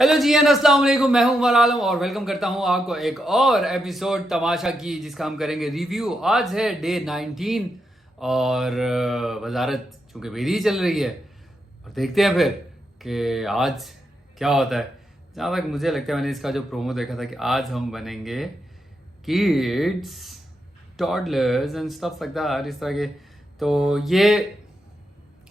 Hello ji and अस्सलाम वालेकुम, मैं हूं उमर आलम और वेलकम करता हूं आपको एक और एपिसोड तमाशा की, जिसका हम करेंगे रिव्यू। आज है डे 19 और वजारत चूंकि मेरी ही चल रही है और देखते हैं फिर कि आज क्या होता है। जहाँ तक मुझे लगता है, मैंने इसका जो प्रोमो देखा था कि आज हम बनेंगे kids, toddlers and stuff like that, इस तरह के। तो ये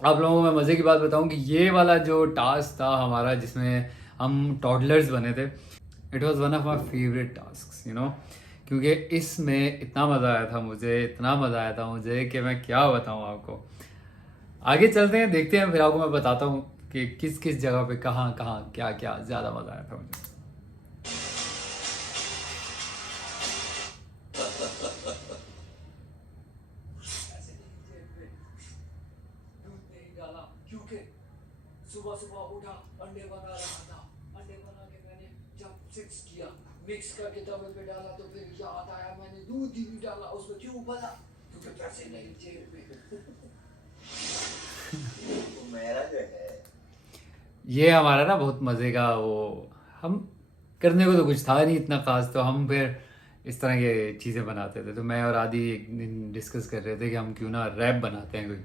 आप लोगों को मैं मज़े की बात बताऊं कि ये वाला जो टास्क था हमारा, जिसमें हम टॉडलर्स बने थे, it was one of my favourite task, क्योंकि इसमें इतना मज़ा आया था मुझे, इतना मज़ा आया था मुझे कि मैं क्या बताऊं आपको। आगे चलते हैं, देखते हैं, फिर आपको मैं बताता हूँ कि किस किस जगह पे कहाँ कहाँ क्या क्या ज़्यादा मज़ा आया था मुझे। क्योंकि सुबह सुबह उठा, अंडे बना रहा था, अंडे बना के मैंने जब फिक्स किया, मिक्स करके तवे पे डाला, तो फिर याद आया मैंने दूध ही नहीं डाला उसमें। क्यों बोला? क्योंकि पैसे नहीं जेब में। तो मेरा जो है ये हमारा ना बहुत मज़े का वो, हम करने को तो कुछ था नहीं इतना ख़ास, तो हम फिर इस तरह के चीज़ें बनाते थे। तो मैं और आदि एक दिन डिस्कस कर रहे थे कि हम क्यों ना रैप बनाते हैं, कोई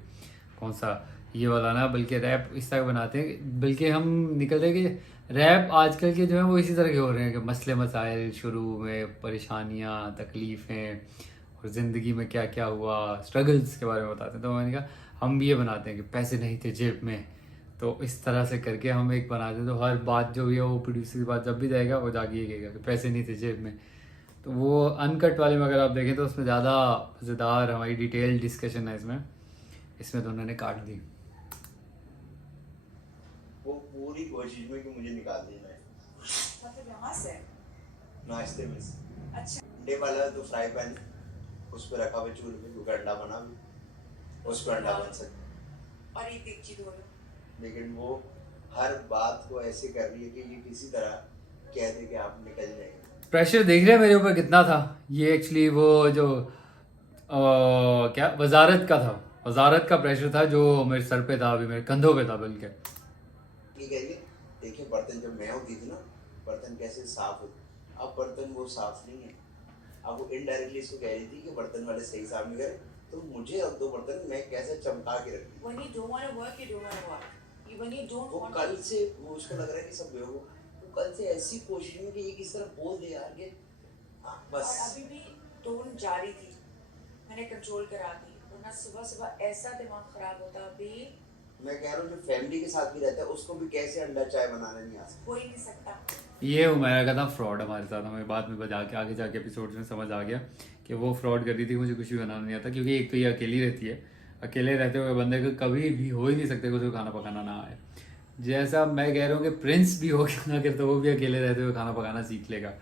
कौन सा ये वाला ना, बल्कि रैप इस तरह बनाते हैं, बल्कि हम निकलते हैं कि रैप आजकल के जो है वो इसी तरह के हो रहे हैं कि मसले मसाइल, शुरू में परेशानियाँ, तकलीफ़ें और ज़िंदगी में क्या क्या हुआ, स्ट्रगल्स के बारे में बताते हैं। तो मैंने कहा हम भी ये बनाते हैं कि पैसे नहीं थे जेब में, तो इस तरह से करके हम एक बनाते हैं। तो हर बात जो भी है वो प्रोड्यूसर की बात जब भी जाएगा वो जाके ये कहेगा कि पैसे नहीं थे जेब में। तो वो अनकट वाले में अगर आप देखें तो उसमें ज़्यादा मज़ेदार हमारी डिटेल डिस्कशन है इसमें। इसमें तो उन्होंने काट दी वो पूरी कोशिश में कि मुझे निकाल देना है। मतलब यहाँ से नाश्ते में से अच्छा अंडे वाला तो फ्राई पैन उस पर रखा हुआ चूल्हे पे, क्योंकि अंडा बना भी उस पर अंडा बन सकता। और ये देख दो लेकिन वो हर बात को ऐसे कर रही है कि ये किसी तरह कह दे कि आप निकल जाएंगे। प्रेशर देख रहे हैं मेरे ऊपर कितना था। ये एक्चुअली वो जो क्या वजारत का था, वजारत का प्रेशर था जो मेरे सर पे था, अभी मेरे कंधों पे था बल्कि। ये कहिए, देखिए बर्तन जब मैं होती थी ना, बर्तन कैसे साफ होते। अब बर्तन वो साफ नहीं है। अब वो इनडायरेक्टली इसको कह रही थी कि बर्तन वाले सही साफ नहीं करे, तो मुझे अब दो बर्तन मैं कैसे चमका के रखती। when you don't want to work you don't want to work when you don't वो want कल से वो उसको लग रहा है कि सब बेवकूफ, वो कल से ऐसी कोशिश में कि ये किस तरह बोल दे यार कि बस। और अभी भी टोन जारी थी, मैंने कंट्रोल करा दी, वरना सुबह सुबह ऐसा दिमाग खराब होता। अभी मैं कह रहा हूँ जो फैमिली के साथ भी रहता है उसको भी कैसे अंडा चाय बनाना नहीं आ सकता। हो ही नहीं सकता। ये उमैरा का था फ्रॉड हमारे साथ। हमें बाद में बजा के आगे जाके एपिसोड में समझ आ गया कि वो फ्रॉड कर रही थी, मुझे कुछ भी बनाना नहीं आता। क्योंकि एक तो ये अकेली रहती है, अकेले रहते हुए बंदे को कभी भी हो ही नहीं सकते कि उसको खाना पकाना ना आए। जैसा मैं कह रहा हूँ कि प्रिंस भी हो गया ना, अगर तो वो भी अकेले रहते हुए खाना पकाना सीख लेगा।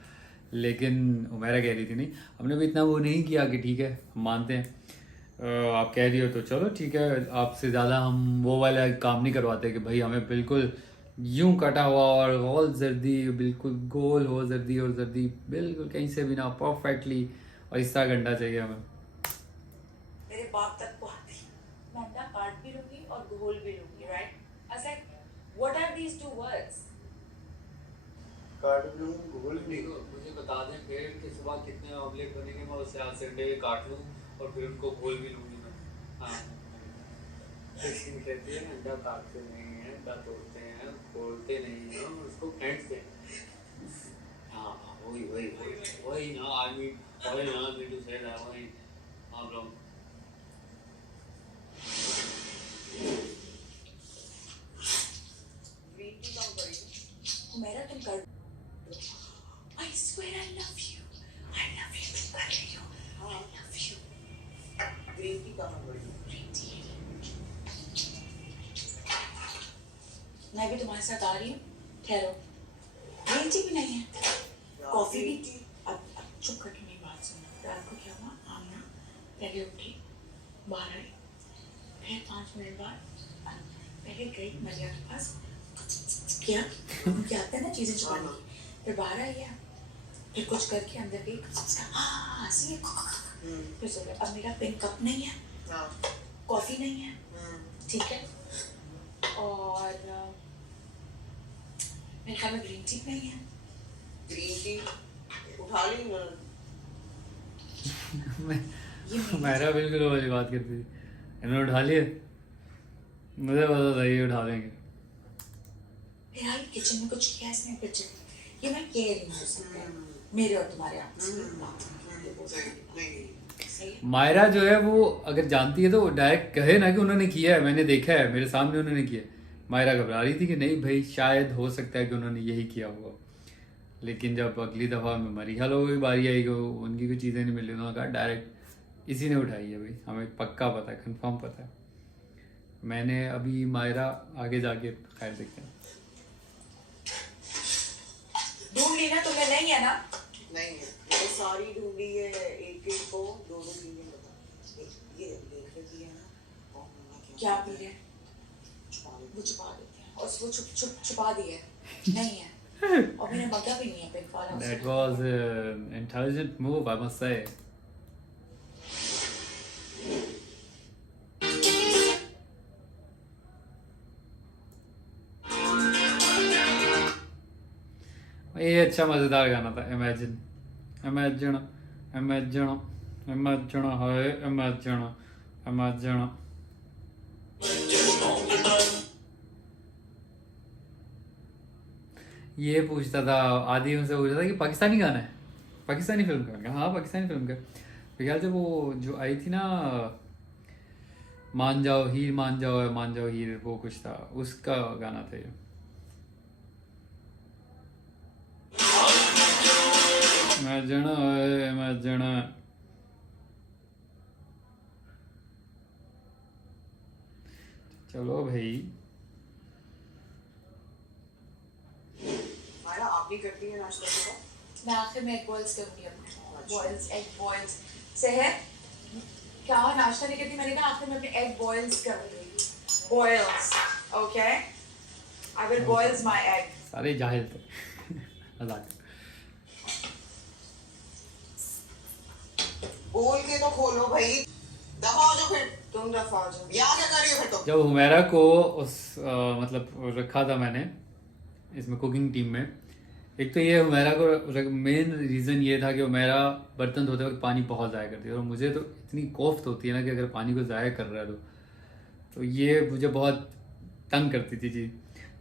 लेकिन उमैरा कह रही थी नहीं, हमने भी इतना वो नहीं किया कि ठीक है हम मानते हैं, आप कह रही हो तो चलो ठीक है। आपसे ज़्यादा हम वो वाला काम नहीं करवाते कि भाई हमें बिल्कुल यूं कटा हुआ और गोल जर्दी, बिल्कुल गोल हो जर्दी, और जर्दी बिल्कुल कहीं से भी ना, परफेक्टली और इस तरह गंडा चाहिए हमें। मेरे बाप तक पहुंची, मैं अंडा काट भी लूंगी और घोल भी लूंगी, right? I said what are these two words? काट लूँ घोल भी। मुझे बता दें फिर कि सुबह कितने ऑमलेट बनेंगे, मैं उससे आज संडे काट लूँ और फिर उनको घोल भी लूँगी मैं। हाँ, कहती है अंडा काटते नहीं है, अंडा तोड़ते हैं, खोलते नहीं है, उसको फेंटते हैं। हाँ वही वही वही वही ना, आई मीन वही ना, मी टू से दैट वही। हाँ ब्रो, वेट भी कम करेंगे मेरा, तुम कर I swear I love you, तुम कर रही हो, I love you। Green tea कहाँ पड़ी? मैं भी तुम्हारे साथ आ रही हूँ, ठहरो। ग्रीन टी भी नहीं है, कॉफी भी। अब चुप करके मेरी बात सुनो। रात को क्या हुआ, आमना पहले उठी, बाहर आई, फिर 5 मिनट बाद पहले गई मरिया के पास, क्या क्या आता है ना चीजें छुपाने की, फिर बाहर आई है, फिर कुछ करके अंदर गई, हाँ हंसी है, फिर सो गई। अब मेरा पिंक कप नहीं है, कॉफी नहीं है, ठीक है, और मेरे ख्याल में ग्रीन टी नहीं है। ग्रीन टी उठा ली ना। मेरा बिल्कुल वाली बात करती थी, इन्होंने उठा लिए, मुझे पता था ये उठा लेंगे। यार किचन में कुछ किया इसने किचन, ये मैं कह रही हूँ सकते हैं मेरे और तुम्हारे आपस में बात सही है। मायरा जो है वो अगर जानती है तो वो डायरेक्ट कहे ना कि उन्होंने किया है, मैंने देखा है, मेरे सामने उन्होंने किया है। मायरा घबरा रही थी कि नहीं भाई शायद हो सकता है कि उन्होंने यही किया हुआ, लेकिन जब अगली दफ़ा में मरीहा लोगों की बारी आई को उनकी कोई चीज़ें नहीं मिली, उन्होंने कहा डायरेक्ट इसी ने उठाई है भाई, हमें पक्का पता है, कंफर्म पता है। मैंने अभी मायरा आगे जाके खैर देखते हैं। ढूंढ ली ना तुमने? नहीं है ना? नहीं है, वो सारी ढूंढी है, एक एक को दो दो चीजें बता। ये देख रही है ना कौन होना क्या पी है? छुपा ली। वो छुपा देते हैं और वो छुपा दिया है। नहीं है और मैंने मग्गा भी नहीं है पिंक वाला। That was an intelligent move, I must say. ये अच्छा मजेदार गाना था, इमेजिन इमेजिन इमेजिन इमेजिन है इमेजिन इमेजिन। ये पूछता था, आदि उनसे पूछता था कि पाकिस्तानी गाना है, पाकिस्तानी फिल्म का। मैंने कहा हाँ पाकिस्तानी फिल्म का। मेरे ख्याल से वो जो आई थी ना, मान जाओ हीर मान जाओ हीर, वो कुछ था, उसका गाना था ये। इमेजिन चलो भाई। मायरा आप भी करती है नाश्ता सुबह? मैं आखिर में एग बॉइल्स करूंगी अपने बॉइल्स, एग बॉइल्स। सेहत क्या नाश्ता नहीं करती? मैंने कहा आखिर में अपने एग बॉइल्स करूंगी। Boils, okay? I will boils my egg. सारे जाहिल थे। मजाक। बोल के तो खोलो भाई, दफा हो जाओ फिर। तुम दफा हो जाओ, यहाँ क्या कर रही हो फिर तुम? जब हुमैरा को उस मतलब रखा था मैंने इसमें कुकिंग टीम में, एक तो ये हुमैरा को मेन रीज़न ये था कि हुमैरा बर्तन धोते वक्त पानी बहुत ज़ाया करती है, और मुझे तो इतनी कोफ्त होती है ना कि अगर पानी को ज़ाया कर रहा है तो ये मुझे बहुत तंग करती थी चीज़।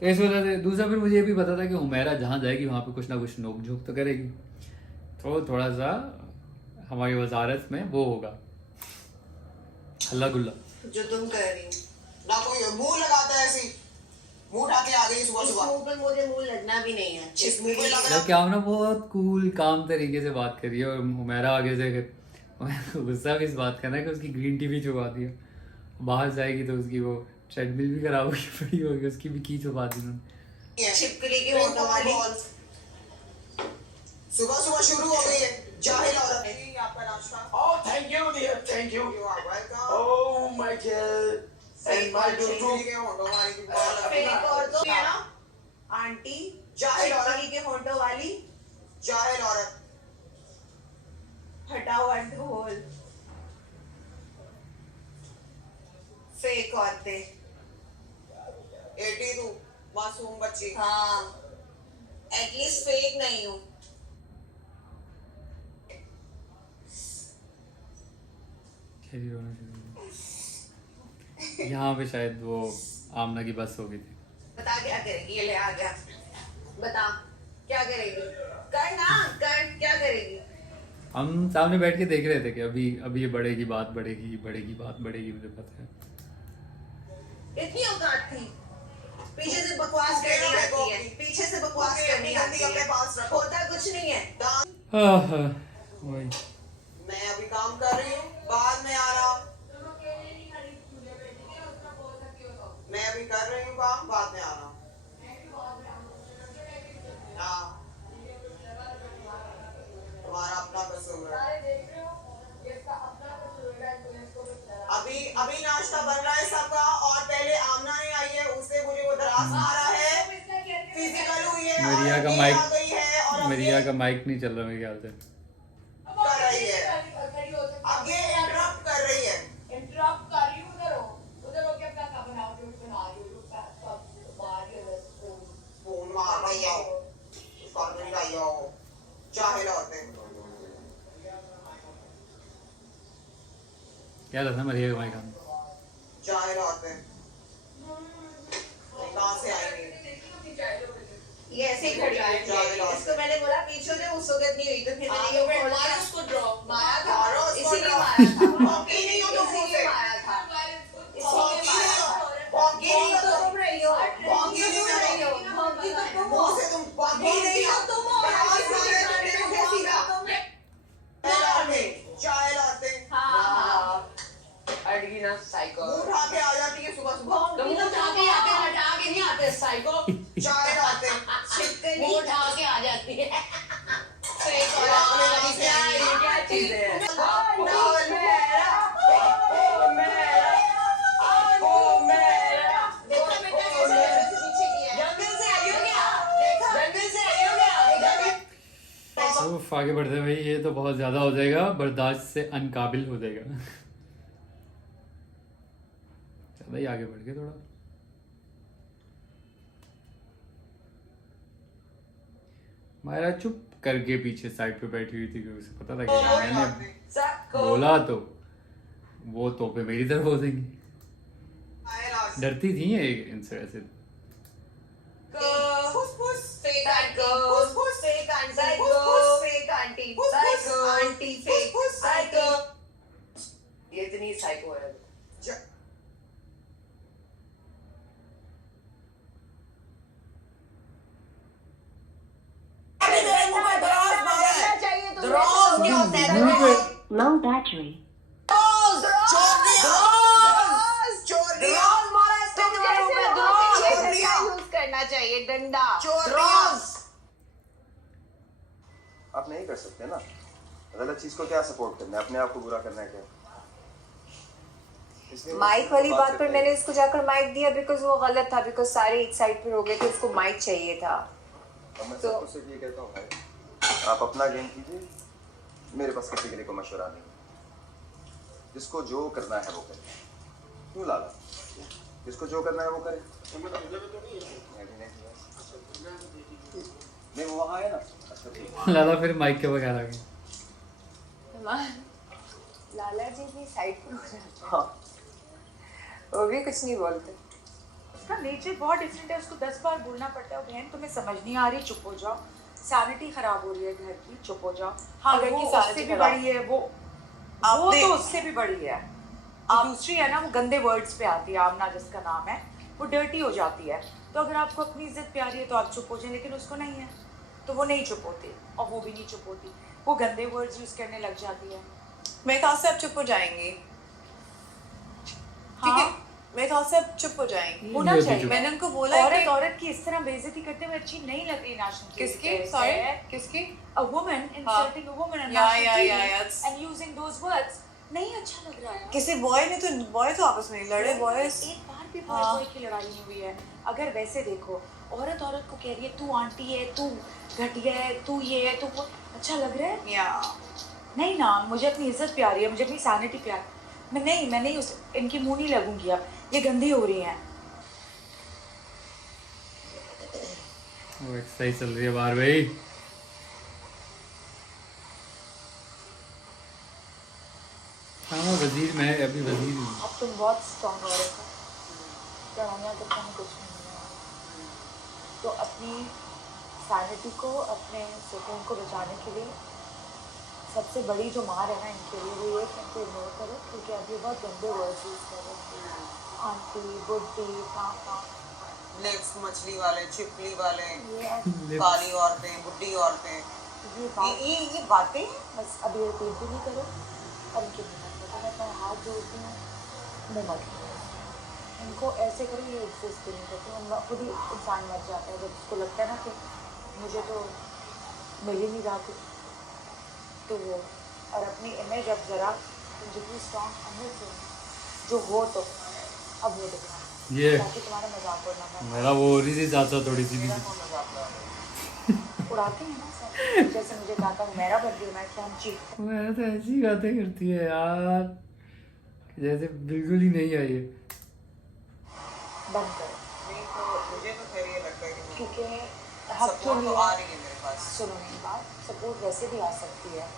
तो इस वजह से दूसरा फिर मुझे ये भी पता था कि हुमैरा जहाँ जाएगी वहाँ पे कुछ ना कुछ नोक झोंक तो करेगी, तो थोड़ा सा हमारी वजारत में वो होगा हल्ला गुल्ला। जो तुम कर रही हो ना, कोई मुंह लगाता है ऐसी, मुंह उठा के आ गई सुबह सुबह। मुंह पे मुझे मुंह लगना भी नहीं है, इस मुंह पे लग जब क्या ना बहुत कूल काम तरीके से बात करी है, और हुमैरा आगे से गुस्सा भी इस बात का ना कि उसकी ग्रीन टी भी छुपा दी है, बाहर जाएगी तो उसकी वो ट्रेडमिल भी खराब होगी पड़ी होगी, उसकी भी की छुपा दी उन्होंने। छिपकली की होटो वाली सुबह सुबह शुरू हो गई है, जाहिल औरत। आपका नाश्ता। Oh, thank you, dear. Thank you. You are welcome. Oh my God. And my छिपकली tutu. के होटो वाली की बात फेक और तो है ना आंटी, जाहिल औरत, छिपकली के होंठों वाली, जाहिल औरत। हटा हुआ ढोल, फेक औरतें। 82 मासूम बच्ची। हाँ, एटलीस्ट फेक नहीं हूँ। यहाँ पे शायद वो आमना की बस हो गई थी। बता क्या करेगी? ये ले आ गया। बता क्या करेगी? कर ना, कर क्या करेगी? हम सामने बैठ के देख रहे थे कि अभी अभी ये बढ़ेगी बात, बढ़ेगी बढ़ेगी बात बढ़ेगी, मुझे पता है। इतनी औकात थी? पीछे से बकवास करनी आती है, पीछे से बकवास करनी आती है, अपने पास रखो। होता कुछ नहीं है। वही मैं अभी काम कर रही हूँ, बाद में आ रहा। मैं अभी कर रही हूँ काम, बाद में आ रहा हूँ। हाँ, तुम्हारा अपना कसूर है। अभी नाश्ता बन रहा है सबका, और पहले आमना नहीं आई है, उससे मुझे वो दराज आ रहा है, फिजिकल हुई है, मरिया और का अभी माइक आ गई है, और अब मरिया ये का माइक नहीं चल रहा मेरे ख्याल से। कर रही है, अब ये इंटरप्ट कर रही है। इंटरप्ट कर रही हूँ, उधर होके अपना काम बनाओ, जो बना रही हूँ, फोन मार रही है, कुछ कॉन्फिडेंस आई हो, जाहिल औरतें। क्या रहा था मरिएगा भाई काम जाहिल औरतें कहाँ से आएंगी? ये ऐसे ही खड़ी हुई थी। इसको मैंने बोला पीछे से वो सुगत नहीं हुई तो फिर मैंने ये बोला मारा उसको ड्रॉप मारा था मारो उसको इसीलिए drop। मारा था भौंकी नहीं हो तुम मुंह से। इसीलिए मारा था भौंकी नहीं हो, भौंकी नहीं हो तुम। भौंकी नहीं हो मुंह से तुम भौंकी नहीं हो आवाज मारे तुमने मुझे सीधा। जाहिल औरतें अड़गी ना साइको मुंह उठा के आ जाती है सुबह सुबह। तो मुंह उठा के आते हटा के नहीं आते साइको जाहिल औरतें मुंह उठा के आ जाती है फेक और क्या चीज है उफ, आगे बढ़ते हैं भाई, ये तो बहुत ज्यादा हो जाएगा, बर्दाश्त से अनकाबिल हो जाएगा। ज्यादा ही आगे बढ़ के थोड़ा। मायरा चुप करके पीछे साइड पे बैठी हुई थी, क्योंकि उसे पता था कि मैंने बोला तो वो तोपे मेरी तरफ हो जाएंगी। डरती थी ये इनसे ऐसे। ये इतनी साइको है Low battery. करना चाहिए डंडा आप नहीं कर सकते ना, गलत चीज को क्या सपोर्ट करना है, अपने आप को बुरा करना है क्या? इसलिए माइक वाली बात पर करते मैंने हैं। उसको जाकर माइक दिया बिकॉज वो गलत था, बिकॉज सारे एक साइड पर हो गए थे, उसको माइक चाहिए था। और मैं तो- सब कुछ ये कहता हूँ भाई, आप अपना गेम कीजिए, मेरे पास किसी के लिए कोई मशवरा नहीं। जिसको जो करना है वो करे, क्यों लाला? जिसको जो करना है वो करे। नहीं वो वहाँ है ना। अच्छा ठीक। लाला फिर माइक के बगैर आ गए। लाला जी भी साइड पर हो जाते, हाँ वो भी कुछ नहीं बोलते। उसका नेचर बहुत डिफरेंट है, उसको 10 बार बोलना पड़ता है बहन तुम्हें समझ नहीं आ रही, चुप हो जाओ, सैनिटी खराब हो रही है घर की, चुप हो जाओ। हाँ, अगर वो की उससे उससे भी भी खराब। बड़ी है वो आपने- तो उससे भी बड़ी है। जो दूसरी है ना वो गंदे वर्ड्स पे आती है, आमना जिसका नाम है, वो डर्टी हो जाती है। तो अगर आपको अपनी इज्जत प्यारी है तो आप चुप हो जाए, लेकिन उसको नहीं है तो वो नहीं चुप होती, और वो भी नहीं चुप होती, वो गंदे वर्ड्स यूज करने लग जाती है। मेरे ख्याल से आप चुप हो जाएंगी, ठीक है? मेरे ख्याल से आप चुप हो जाएंगी। होना नहीं होती चाहिए। चुप। मैंने उनको बोला है औरत कि औरत की इस तरह बेइज्जती करते हुए अच्छी नहीं लग रही नेशनल किसकी सॉरी किसकी a woman insulting a woman on Yeah, national yeah, TV yeah, it's- and using those words नहीं अच्छा लग रहा है। किसी बॉय ने तो आपस में लड़े बॉयज एक बार भी बॉय हाँ। बॉय की लड़ाई नहीं हुई है। अगर वैसे देखो, औरत औरत को कह रही है तू आंटी है, तू घटिया है, तू ये है, तू वो, अच्छा लग रहा है? या नहीं ना, मुझे अपनी इज्जत प्यारी है, मुझे अपनी सैनिटी प्यारी, मैं नहीं उस इनकी मुंह नहीं लगूंगी। अब ये गंदी हो रही हैं। वो एक्सरसाइज चल रही है बाहर भाई। हाँ मैं वजीर में अभी वजीर हूँ। अब तुम बहुत स्ट्रॉन्ग औरत हो, चढ़ाना तो तुम्हें कुछ नहीं है। तो अपनी सैनिटी को, अपने सुकून को बचाने के लिए सबसे बड़ी जो मार है ना इनके लिए, वो ये कि इनको इग्नोर करो, क्योंकि अब ये बहुत गंदे वर्ड्स यूज़ कर रहे हैं। आंटी, बुड्ढी, पापा, लिप्स मछली वाले, छिपली वाले, ये काली औरतें, बुढ़ी औरतें, ये बातें बस अभी रिपीट भी नहीं करो। अब इनकी हिम्मत होता है, मैं हाथ जोड़ती हूँ, मुँह मत करो। इनको ऐसे करो, ये एग्जिस्ट भी नहीं करते, उनका खुद ही इंसान मर जाता है जब उसको लगता है ना कि मुझे तो मिल ही नहीं रहा कुछ, तो वो। और अपनी इमेज अब ज़रा तुम जितनी स्ट्रॉन्ग अंदर से जो हो तो अब वो दिखाना, ये ताकि तुम्हारा मजाक उड़ना बंद मेरा वो हो रही थी चाचा थोड़ी सी भी। उड़ाते हैं ना सब। जैसे मुझे कहा था मेरा बर्थडे मैं क्या हम चीख मैं तो ऐसी बातें करती है यार, जैसे बिल्कुल ही नहीं आई है। बंद करो, नहीं तो मुझे तो खैर ये लगता है कि क्योंकि हक के सपोर्ट तो लिए आ रही है मेरे पास। सुनो मेरी बात, सपोर्ट वैसे भी आ सकती है।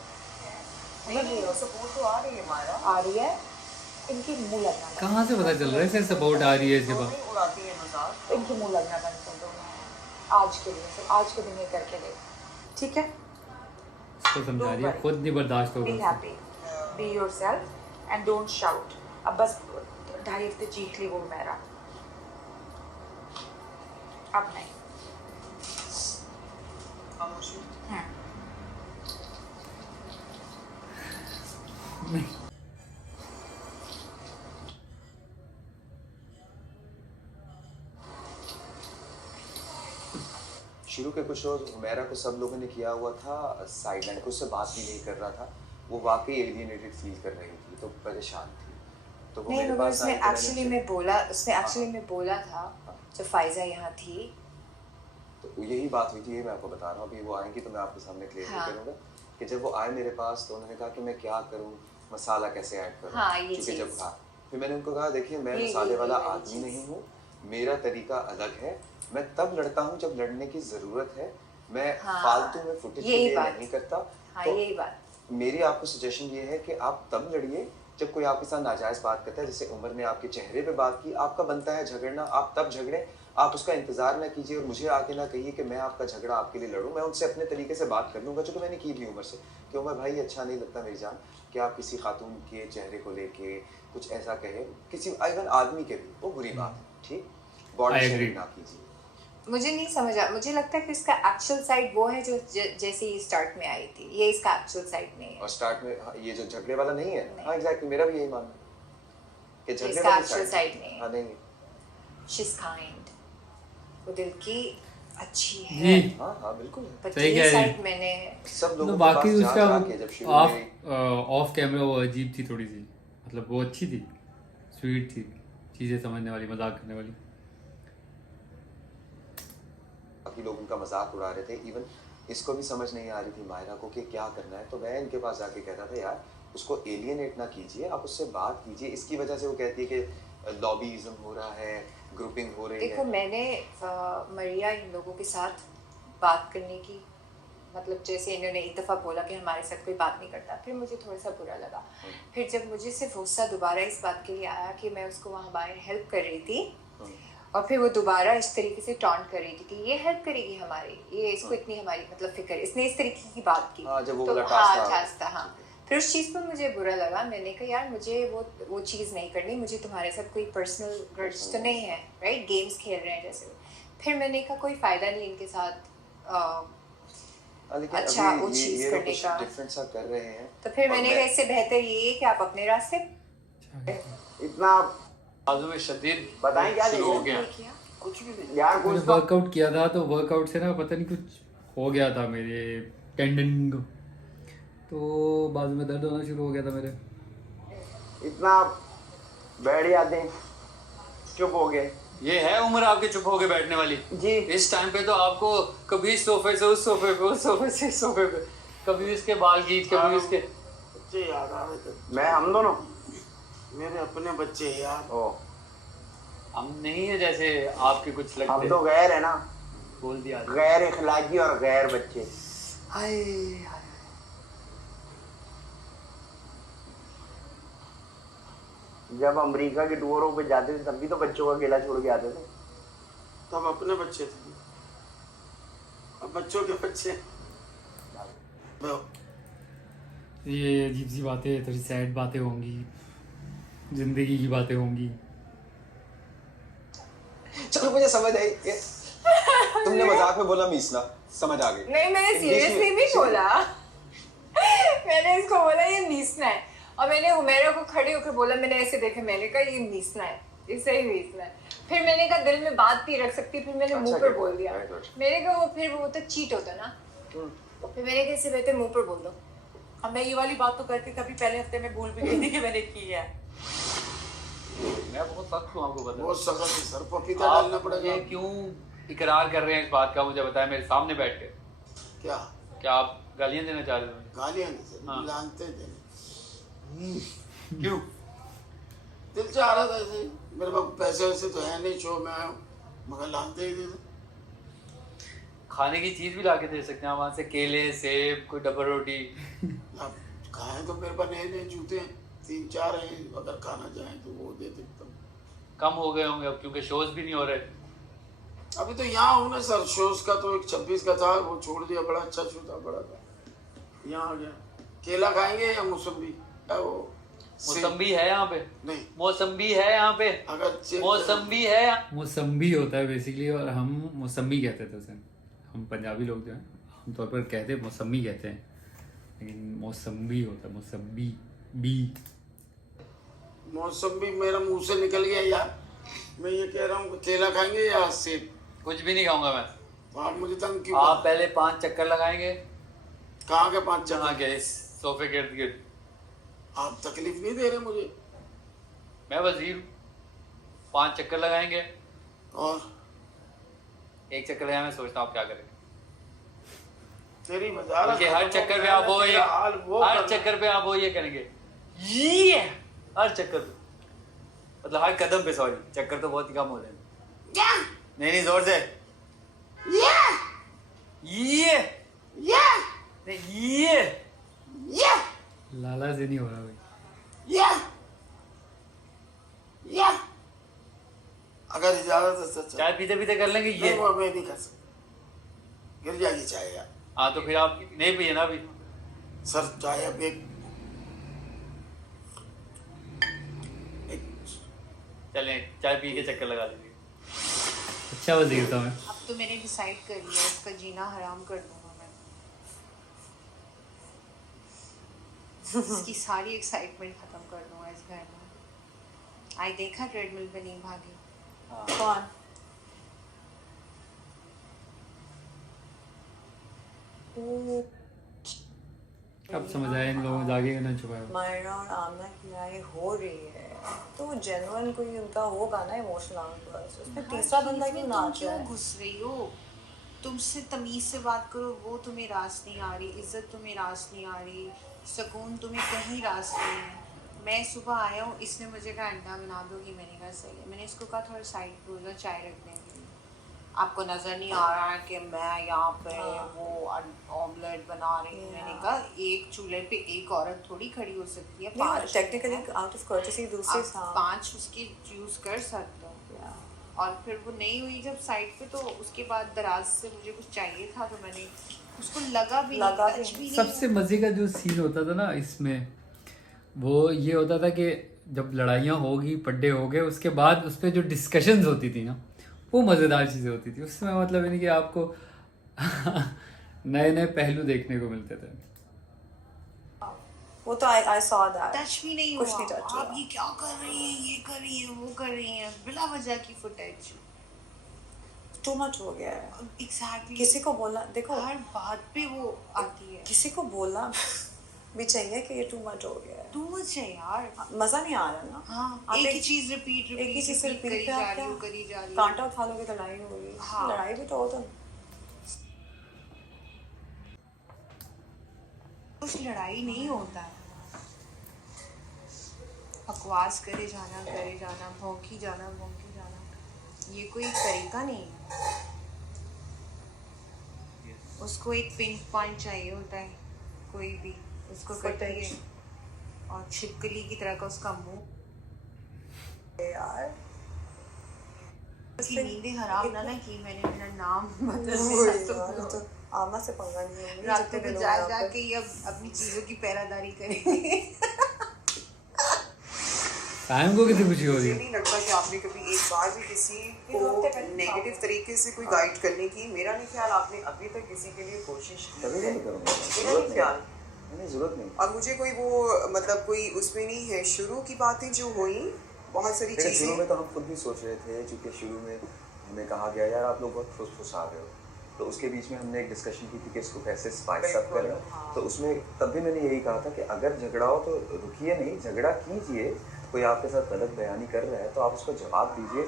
नहीं सपोर्ट तो आ रही है मायरा। आ रही है, इनकी मुंह लगना बंद कहाँ से पता चल रहा है सर सपोर्ट आ रही है इसके पास? उड़ाती है मजाक। करो। इनकी मुंह लगना बंद कर दो। आज के लिए, सिर्फ आज के दिन ये करके दे, ठीक है? इसको समझा रही है, खुद नहीं बर्दाश्त बी होगा। Happy, be yourself and don't shout. अब बस 2.5 हफ्ते चीख ली वो मेरा, अब नहीं। हाँ। शुरू के कुछ रोज हुमैरा को सब लोगों ने किया हुआ था साइडलाइन, उससे बात भी नहीं कर रहा था। वो वाकई एलियनेटेड फील कर रही थी, तो परेशान थी। तो वो नहीं मेरे मगर पास उसने आई तो मैंने एक्चुअली उनसे- में बोला, उसने हाँ। एक्चुअली में बोला था जब फाइजा यहाँ थी। तो यही बात हुई थी, ये मैं आपको बता रहा हूँ। अभी वो आएंगी तो मैं आपके सामने क्लियर हाँ। करूँगा कि जब वो आए मेरे पास तो उन्होंने कहा कि मैं क्या करूँ, मसाला कैसे ऐड करूँ। हाँ, ये क्योंकि जब चीज़। हाँ, फिर मैंने उनको कहा देखिए मैं ये मसाले वाला वाली आदमी चीज़। नहीं हूँ, मेरा तरीका अलग है। मैं तब लड़ता हूँ जब लड़ने की ज़रूरत है, मैं हाँ, फालतू में फुटेज के यही लिए बात। नहीं करता। हाँ, तो यही बात। मेरी आपको सजेशन ये है कि आप तब लड़िए जब कोई आपके साथ नाजायज बात करता है। जैसे उमर ने आपके चेहरे पे बात की, आपका बनता है झगड़ना, आप तब झगड़े। आप उसका इंतजार ना कीजिए और मुझे आके ना कहिए कि मैं आपका झगड़ा आपके लिए लड़ूं। मैं उनसे अपने तरीके से बात कर लूंगा, जो कि मैंने की भी उमर से कि उमर भाई अच्छा नहीं लगता मेरी जान कि आप किसी खातून के चेहरे को लेके कुछ ऐसा कहे, किसी इवन आदमी के भी, वो बुरी बात है। ठीक, बॉडी I agree. शेमिंग ना कीजिए। मुझे नहीं समझ आ, मुझे लगता है कि इसका एक्चुअल साइड वो है जो जैसे ये स्टार्ट में आई थी, ये इसका एक्चुअल साइड नहीं है। और स्टार्ट में हाँ, ये जो झगड़े वाला नहीं है। नहीं। हाँ एग्जैक्टली, मेरा भी यही मानना है कि झगड़े इसका वाली actual side नहीं है। हाँ नहीं है। शी इज काइंड, वो दिल की अच्छी जी। है। हाँ हाँ बिल्कुल है। बट सही ये कह रही साइड मैंने सब तो लोगों के बाकी पास उसका जाके जब शुरू में ऑफ कैमरा वो अजीब थी थोड़ी सी, मतलब वो अच्छी थी, स्वीट थी, चीज़ें समझने वाली, मजाक करने वाली। बाकी लोग उनका मजाक उड़ा रहे थे। इवन इसको भी समझ नहीं आ रही थी मायरा को कि क्या करना है। तो मैं इनके पास जाके कहता था यार उसको एलियनेट ना कीजिए, आप उससे बात कीजिए। इसकी वजह से वो कहती है कि लॉबीइज्म हो रहा है, ग्रुपिंग हो रही देखो है। मैंने मरिया इन लोगों के साथ बात करने की, मतलब जैसे इन्होंने एक दफ़ा बोला कि हमारे साथ कोई बात नहीं करता, फिर मुझे थोड़ा सा बुरा लगा। फिर जब मुझे सिर्फ गुस्सा दोबारा इस बात के लिए आया कि मैं उसको वहाँ बाहर हेल्प कर रही थी और फिर वो दोबारा इस तरीके से टॉन्ट कर रही थी कि ये हेल्प करेगी हमारी, ये इसको इतनी हमारी मतलब फिक्र, इसने इस तरीके की बात की। हाँ, जब वो तो वाला हाँ टास्क था। टास्क था, हाँ। फिर उस चीज़ पर मुझे बुरा लगा। मैंने कहा यार मुझे वो चीज़ नहीं करनी, मुझे तुम्हारे साथ कोई पर्सनल ग्रज तो नहीं है, राइट? गेम्स खेल रहे हैं जैसे। फिर मैंने कहा कोई फ़ायदा नहीं इनके साथ लेकिन अच्छा, वो अभी चीज़ ये करने कुछ का। डिफरेंट सा कर रहे हैं। तो फिर और मैंने कहा इससे बेहतर ये है कि आप अपने रास्ते इतना बाजू में शदीद बताएं क्या शुरू हो देखो? गया। किया। कुछ भी नहीं। यार मैंने कुछ तो वर्कआउट किया था, तो वर्कआउट से ना पता नहीं कुछ हो गया था मेरे टेंडन को, तो बाजू में दर्द होना शुरू हो गया था मेरे। इतना बैठ जाते हैं, चुप हो गए। ये है उम्र आपके चुप होके बैठने वाली जी। इस टाइम पे तो आपको कभी इस सोफे से उस सोफे पे, उस सोफे से इस सोफे पे, कभी इसके बाल खींच, कभी इसके। बच्चे याद आ रहे थे। मैं हम दोनों मेरे अपने बच्चे हैं यार। ओ हम नहीं है जैसे आपके कुछ हम लगते। तो गैर है ना, बोल दिया। गैर इखलाकी और गैर बच्चे। हाय हाय। जब अमेरिका के टूरों पे जाते थे तब भी तो बच्चों का अकेला छोड़ के आते थे। तब अपने बच्चे थे, अब बच्चों के बच्चे। ये अजीब सी बातें, थोड़ी सैड बातें होंगी, जिंदगी की बातें होंगी। चलो मुझे समझ आई ये तुमने मजाक में बोला मीसना, समझ आ गई। नहीं मैंने इंग्लिश में- सीरियसली भी बोला। मैंने इसको बोला ये मीसना है, और मैंने हुमैरा को खड़े होकर बोला, मैंने ऐसे देखा, मैंने कहा ये मीसना है, इसे ही मीसना है। फिर मैंने कहा दिल में बात भी रख सकती, फिर मैंने मुंह अच्छा पर किया, बोल दिया। very good. मैंने कहा वो फिर वो तो चीट होता ना, फिर मैंने कहा इससे बेहतर मुंह पर बोल दो। अब मैं ये वाली बात तो करके कभी पहले हफ्ते में भूल भी गई थी कि मैंने की है। मैं बहुत सख्त हूँ, आपको बता। बहुत सख्त है, सर पपीता डालना आप पड़ेगा। मुझे क्यों इकरार कर रहे हैं इस बात का, मुझे बताया मेरे सामने बैठ के। क्या क्या आप गालियाँ देना चाह रहे हो? गालियां देते हाँ। लानते थे। क्यों? दिल चाह रहा था ऐसे ही। मेरे पास पैसे वैसे तो है नहीं, शो में आया हूँ, मगर लानते ही थे। खाने की चीज भी लाके दे सकते हैं वहां से, केले, सेब, कोई डबल रोटी। अब खाए तो मेरे पास नए जूते हैं, 3-4 हैं, अगर खाना चाहें तो वो दे देता हूँ। कम हो गए होंगे अब क्योंकि शोज भी नहीं हो रहे। अभी तो यहाँ हूँ ना सर, शोज का तो एक 26 का था, वो छोड़ दिया, बड़ा अच्छा शो था, बड़ा था, यहाँ आ गया। केला खाएंगे या मौसम्बी? वो मौसम्बी है यहाँ पे? नहीं, मौसम्बी है यहाँ पे? अगर मौसम्बी है। मौसम्बी होता है बेसिकली, और हम मौसम्बी कहते थे उसे। हम पंजाबी लोग जो हैं आमतौर पर कहते हैं मौसम्बी कहते हैं, लेकिन मौसम्बी होता है, मौसम्बी बी। मौसम्बी मेरा मुंह से निकल गया यार। मैं ये कह रहा हूँ केला खाएंगे या सेब? कुछ भी नहीं खाऊंगा मैं। आप मुझे तंग क्यों? आप पहले 5 चक्कर लगाएंगे। कहाँ के 5 चक्कर? जहाँ के, इस सोफे के इर्द गिर्द। आप तकलीफ नहीं दे रहे मुझे? मैं वजीर हूँ। 5 चक्कर लगाएंगे, और 1 चक्कर लगाए, मैं सोचता हूँ आप क्या करेंगे। तेरी मजाक। हर चक्कर पे आप वो ये, हर चक्कर पे आप वो ये करेंगे, ये हर चक्कर पे, मतलब हर कदम पे। सॉरी, चक्कर तो बहुत ही कम हो रहे हैं। नहीं जोर से। ये लाला से नहीं हो रहा भाई। अगर इजाजत है तो चाय पीते पीते कर लेंगे ये। वो मैं नहीं कर सकता, गिर जाएगी चाय यार। हाँ तो फिर आप नहीं पिए ना अभी। सर चाय अब एक चलें चाय पी के चक्कर लगा लेंगे। अच्छा वजीर था मैं। अब तो मैंने डिसाइड कर लिया, इसका जीना हराम कर दूंगा मैं। इसकी सारी एक्साइटमेंट खत्म कर दूंगा इस घर में। आई देखा ट्रेडमिल पे नहीं भागी। कौन? अब समझ आया इन लोगों जागे ना छुपाया। मायरा और आमना की लड़ाई हो रही है तो जेन्युइन कोई उनका होगा ना इमोशनल आउटबर्स्ट। उसमें तीसरा बंदा क्यों नाच रहा है? घुस रही हो? तुमसे तमीज से बात करो, वो तुम्हें रास नहीं आ रही, इज्जत तुम्हें रास नहीं आ रही, सुकून तुम्हें कहीं रास नहीं है। मैं सुबह आया हूँ, इसने मुझे कहा अंडा बना दोगी, मैंने कहा सही है। मैंने इसको कहा थोड़ा साइड बोला चाय रख देंगे। आपको नजर नहीं आ रहा है कि मैं यहाँ पे वो ऑमलेट बना रही हूँ? मैंने कहा एक चूल्हे पे एक औरत थोड़ी खड़ी हो सकती है, 5 टेक्निकली आउट ऑफ कर्टसी दूसरे 5 उसके यूज कर सकते हो। और फिर वो नहीं हुई जब साइड पे, तो उसके बाद दराज से मुझे कुछ चाहिए था तो मैंने उसको लगा भी नहीं। सबसे मजे का जो सीन होता था ना इसमें, वो ये होता था कि जब लड़ाइयाँ होगी, पड्डे हो गए, उसके बाद उस पर जो डिस्कशंस होती थी ना, वो मज़ेदार चीज़ें होती थी। उसमें मतलब यानी कि आपको नए नए पहलू देखने को मिलते थे। वो तो आई सॉ दैट। टच भी नहीं कुछ हुआ। नहीं टच हुआ। आप ये क्या कर रही हैं, ये कर रही हैं, वो कर रही हैं, बिला वजह की फुटेज। टू मच हो गया है। एग्जैक्टली। किसी को बोलना, देखो हर बात पे वो आती है। किसी को बोलना भी चाहिए कि ये टू मच हो गया है। टू मच है यार, मजा नहीं आ रहा ना। हाँ, एक ही चीज रिपीट एक ही चीज रिपीट करी जा रही हो, करी जा रही हो। कांटा उठा लोगे तो लड़ाई होगी। हाँ। लड़ाई भी तो हो तो कुछ लड़ाई नहीं होता है, बकवास करे जाना, भौंकी जाना, ये कोई तरीका नहीं है। उसको एक पिंक पॉइंट चाहिए होता है, कोई भी उसको करती है, और छिपकली की तरह का उसका मुंह। यार उसकी नींदें हराम ना की, मैंने मेरा नाम बदल दिया तो आमा से पंगा नहीं होगी। रातों में जा के ये अपनी चीजों की पहरादारी करेंगे। टाइम को कितनी खुशी हो रही है। नहीं लगता कि आपने कभी एक बार भी किसी को नेगेटिव तरीके से कोई गाइड करने की, मेरा नहीं ख्याल आपने अभी तक किसी के लिए कोशिश की कभी है। नहीं करूँगा, मेरा नहीं ख्याल। नहीं जरूरत नहीं। और मुझे कोई वो मतलब कोई उसमें नहीं है, शुरू की बातें जो हुई बहुत सारी शुरू चीजें। में तो हम खुद भी सोच रहे थे, क्योंकि शुरू में हमें कहा गया यार आप लोग बहुत फुसफुसा रहे हो, तो उसके बीच में हमने एक डिस्कशन की थी कि इसको कैसे स्पाइस अप करें। तो उसमें तब भी मैंने यही कहा था कि अगर झगड़ा हो तो रुकिए नहीं, झगड़ा कीजिए। कोई आपके साथ गलत बयानी कर रहा है तो आप उसको जवाब दीजिए,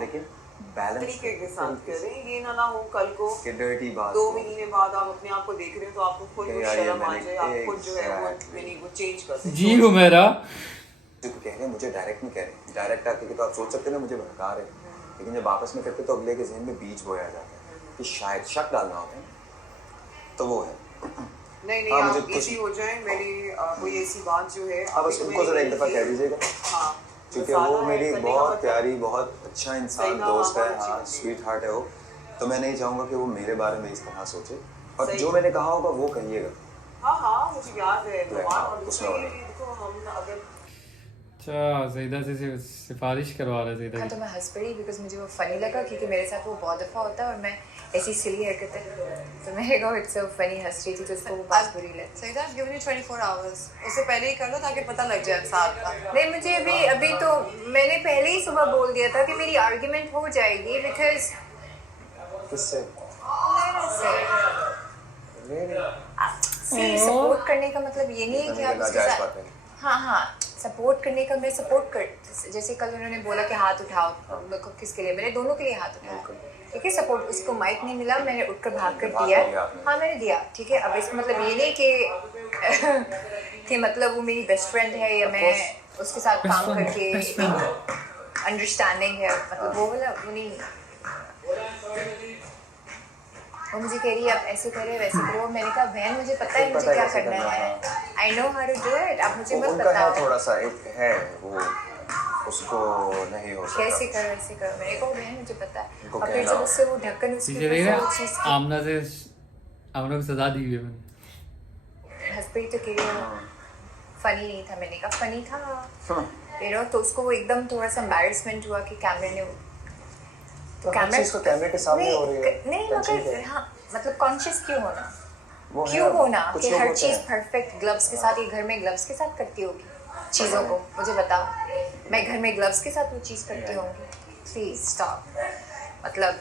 लेकिन बैलेंस तरीके के साथ करें। ये ना हो कल को कि डर्टी बात 2 महीने बाद आप अपने आप को देख रहे हो तो आपको खुद वो शर्म आ जाए, आप खुद जो है वो चेंज कर दें। जी हूँ मेरा कह रहे हैं, मुझे डायरेक्ट नहीं कह रहे। डायरेक्ट आके तो आप सोच सकते हैं ना मुझे भड़का रहे हैं, लेकिन जब आपस में करते तो अगले के जहन में बीज बोया जाता है। कि शायद शक डालना होता है तो वो है। नहीं हाँ, आप मुझे कुछ- इजी हो जाए मेरी कोई ऐसी बात जो है आप बस अभी तो उनको ज़रा एक मेरी दफ़ा कह दीजिएगा, हाँ क्योंकि मसाला वो ऐड मेरी करने का बहुत मतलब- प्यारी बहुत अच्छा सही इंसान कहा, दोस्त है, बहुत अच्छी हाँ बंदी है। स्वीट हार्ट है वो। तो मैं नहीं चाहूँगा कि वो मेरे बारे में इस तरह सोचे, और सही। जो मैंने कहा होगा वो कहिएगा। हाँ मुझे याद है हाँ, नुमान, और उसमें दूसरी होना। देखो हम अगर अच्छा सईदा से सिफारिश करवा रहे हाँ सईदा तो मैं हंस पड़ी बिकॉज मुझे वो फ़नी लगा क्योंकि मेरे साथ वो बहुत दफ़ा होता है और मैं ऐसी सिली हरकतें तो मैं को इट्स सो फनी हंस रही थी तो उसको वो बात बुरी लगी। Saeeda I've given you 24 hours उससे पहले ही कर लो ताकि पता लग जाए साथ का। नहीं मुझे अभी तो मैंने पहले ही सुबह बोल दिया था कि मेरी आर्ग्यूमेंट हो जाएगी बिकॉज किससे? सपोर्ट करने का मतलब ये नहीं है कि आप उसके नाजायज़ साथ बात है। हाँ सपोर्ट करने का मैं सपोर्ट कर जैसे कल उन्होंने बोला कि हाथ उठाओ मेरे को किसके लिए मेरे दोनों के लिए हाथ उठाया ठीक है सपोर्ट उसको माइक नहीं मिला मैंने उठकर भाग कर भाग दिया दिया आपने। हाँ मैंने दिया ठीक है अब इसका मतलब ये नहीं कि कि मतलब वो मेरी बेस्ट फ्रेंड है या मैं उसके साथ काम करके अंडरस्टैंडिंग है मतलब वो वाला वो नहीं वो मुझे कह रही है आप ऐसे करें वैसे करो मैंने कहा बहन मुझे पता है मुझे क्या कैसे करना है हाँ। I know how to do it आप मुझे वो मत उनका है बताओ थोड़ा सा एक है वो उसको नहीं हो सकता। कैसे करो ऐसे करो मैंने कहा बहन मुझे पता है उनको और फिर कहना जब हो। उससे वो ढक्कन उसके पीछे ऊपर देख से रहे वो हैं चीज़ आमना को सजा दी हुई है मैंने। हंस पड़ी तो कह रही है फनी नहीं था मैंने कहा फनी था हाँ। यू नो तो उसको वो एकदम थोड़ा सा एम्बैरेसमेंट हुआ कि कैमरे ने तो हर चीज़ को कैमरे के सामने हो रही है। नहीं टेंशन मगर क्या? हाँ मतलब कॉन्शियस क्यों होना वो है, क्यों होना कुछ कि लोग हर होते चीज़ हैं। परफेक्ट ग्लव्स के साथ ये घर में ग्लव्स के साथ करती होगी चीज़ों को मुझे बताओ मैं घर में ग्लव्स के साथ वो चीज़ करती होंगी प्लीज स्टॉप मतलब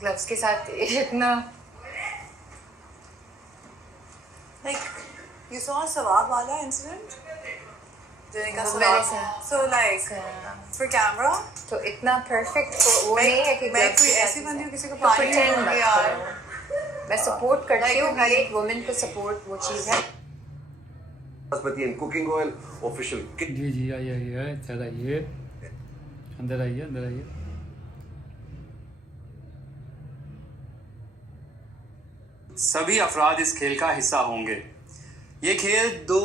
ग्लव्स के साथ इतना Like you saw सवाब वाला incident देने का वो मैंने सवाब so like for camera तो इतना परफेक्ट तो वो नहीं है कि मैं gloves कोई के ऐसी साथ बंदी ही हूँ किसी को तो पानी नहीं pretend दूंगी मत यार करो। मैं सपोर्ट करती हूँ हर एक वुमेन को सपोर्ट वो चीज़ है basmati and cooking oil official जी जी आइए चल आइए अंदर आइए सभी अफराद इस खेल का हिस्सा होंगे। ये खेल 2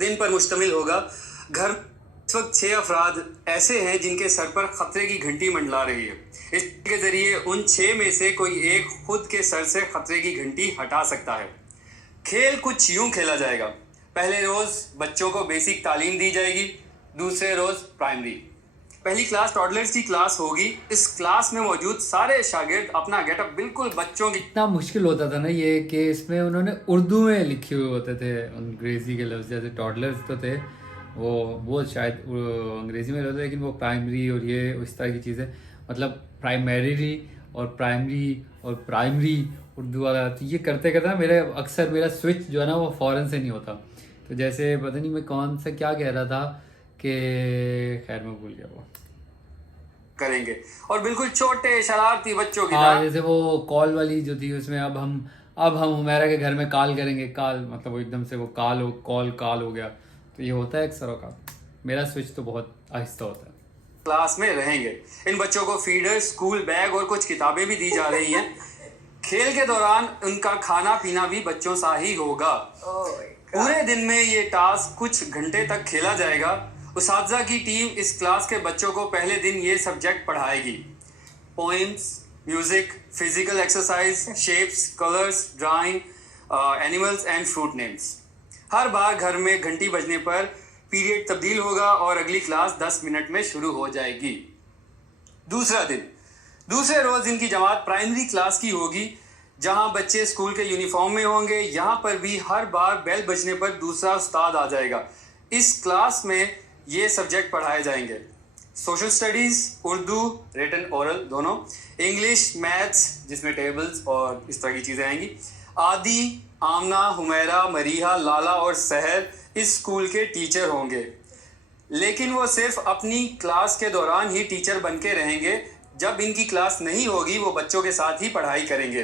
दिन पर मुश्तमिल होगा। घर इस वक्त 6 अफराद ऐसे हैं जिनके सर पर खतरे की घंटी मंडला रही है। इसके जरिए उन 6 में से कोई एक खुद के सर से खतरे की घंटी हटा सकता है। खेल कुछ यूं खेला जाएगा। पहले रोज बच्चों को बेसिक तालीम दी जाएगी, दूसरे रोज प्राइमरी। पहली क्लास टॉडलर्स की क्लास होगी। इस क्लास में मौजूद सारे शागिर्द अपना गेटअप बिल्कुल बच्चों की इतना मुश्किल होता था ना ये कि इसमें उन्होंने उर्दू में लिखे हुए होते थे अंग्रेज़ी के लफ्ज़ जैसे टॉडलर्स तो थे वो शायद अंग्रेज़ी में होते थे लेकिन वो प्राइमरी और ये इस तरह की चीज़ें मतलब प्राइमरी और प्राइमरी उर्दू वाला तो ये करते करते ना मेरा स्विच जो है ना वो फ़ौरन से नहीं होता। तो जैसे पता नहीं मैं कौन सा क्या कह रहा था कि खैर मैं भूल गया वो करेंगे और बिल्कुल छोटे शरारती बच्चों की हाँ जैसे वो कॉल वाली जो थी उसमें अब हम हुमैरा के घर में कॉल करेंगे कॉल मतलब वो एकदम से वो कॉल हो गया तो ये होता है अक्सर का मेरा स्विच तो बहुत आहिस्ता होता है। क्लास में रहेंगे। इन बच्चों को फीडर, स्कूल बैग और कुछ किताबें भी दी जा रही हैं। खेल के दौरान उनका खाना पीना भी बच्चों सा ही होगा। पूरे दिन में ये टास्क कुछ घंटे तक खेला जाएगा। उस्ताज़ा की टीम इस क्लास के बच्चों को पहले दिन ये सब्जेक्ट पढ़ाएगी। Poems, music, physical exercise, shapes, colours, drawing, animals and fruit names. हर बार घर में घंटी बजने पर पीरियड तब्दील होगा और अगली क्लास 10 मिनट में शुरू हो जाएगी। दूसरा दिन, दूसरे रोज इनकी जमात प्राइमरी क्लास की होगी जहां बच्चे स्कूल के यूनिफॉर्म में होंगे। यहाँ पर भी हर बार बेल बजने पर दूसरा उस्ताद आ जाएगा। इस क्लास में ये सब्जेक्ट पढ़ाए जाएंगे। Social studies, Urdu, written oral दोनों, इंग्लिश, मैथ्स जिसमें टेबल्स और इस तरह की चीज़ें आएंगी। आदि, आमना, हुमैरा, मरीहा, लाला और सहर इस स्कूल के टीचर होंगे लेकिन वो सिर्फ अपनी क्लास के दौरान ही टीचर बन के रहेंगे। जब इनकी क्लास नहीं होगी वो बच्चों के साथ ही पढ़ाई करेंगे।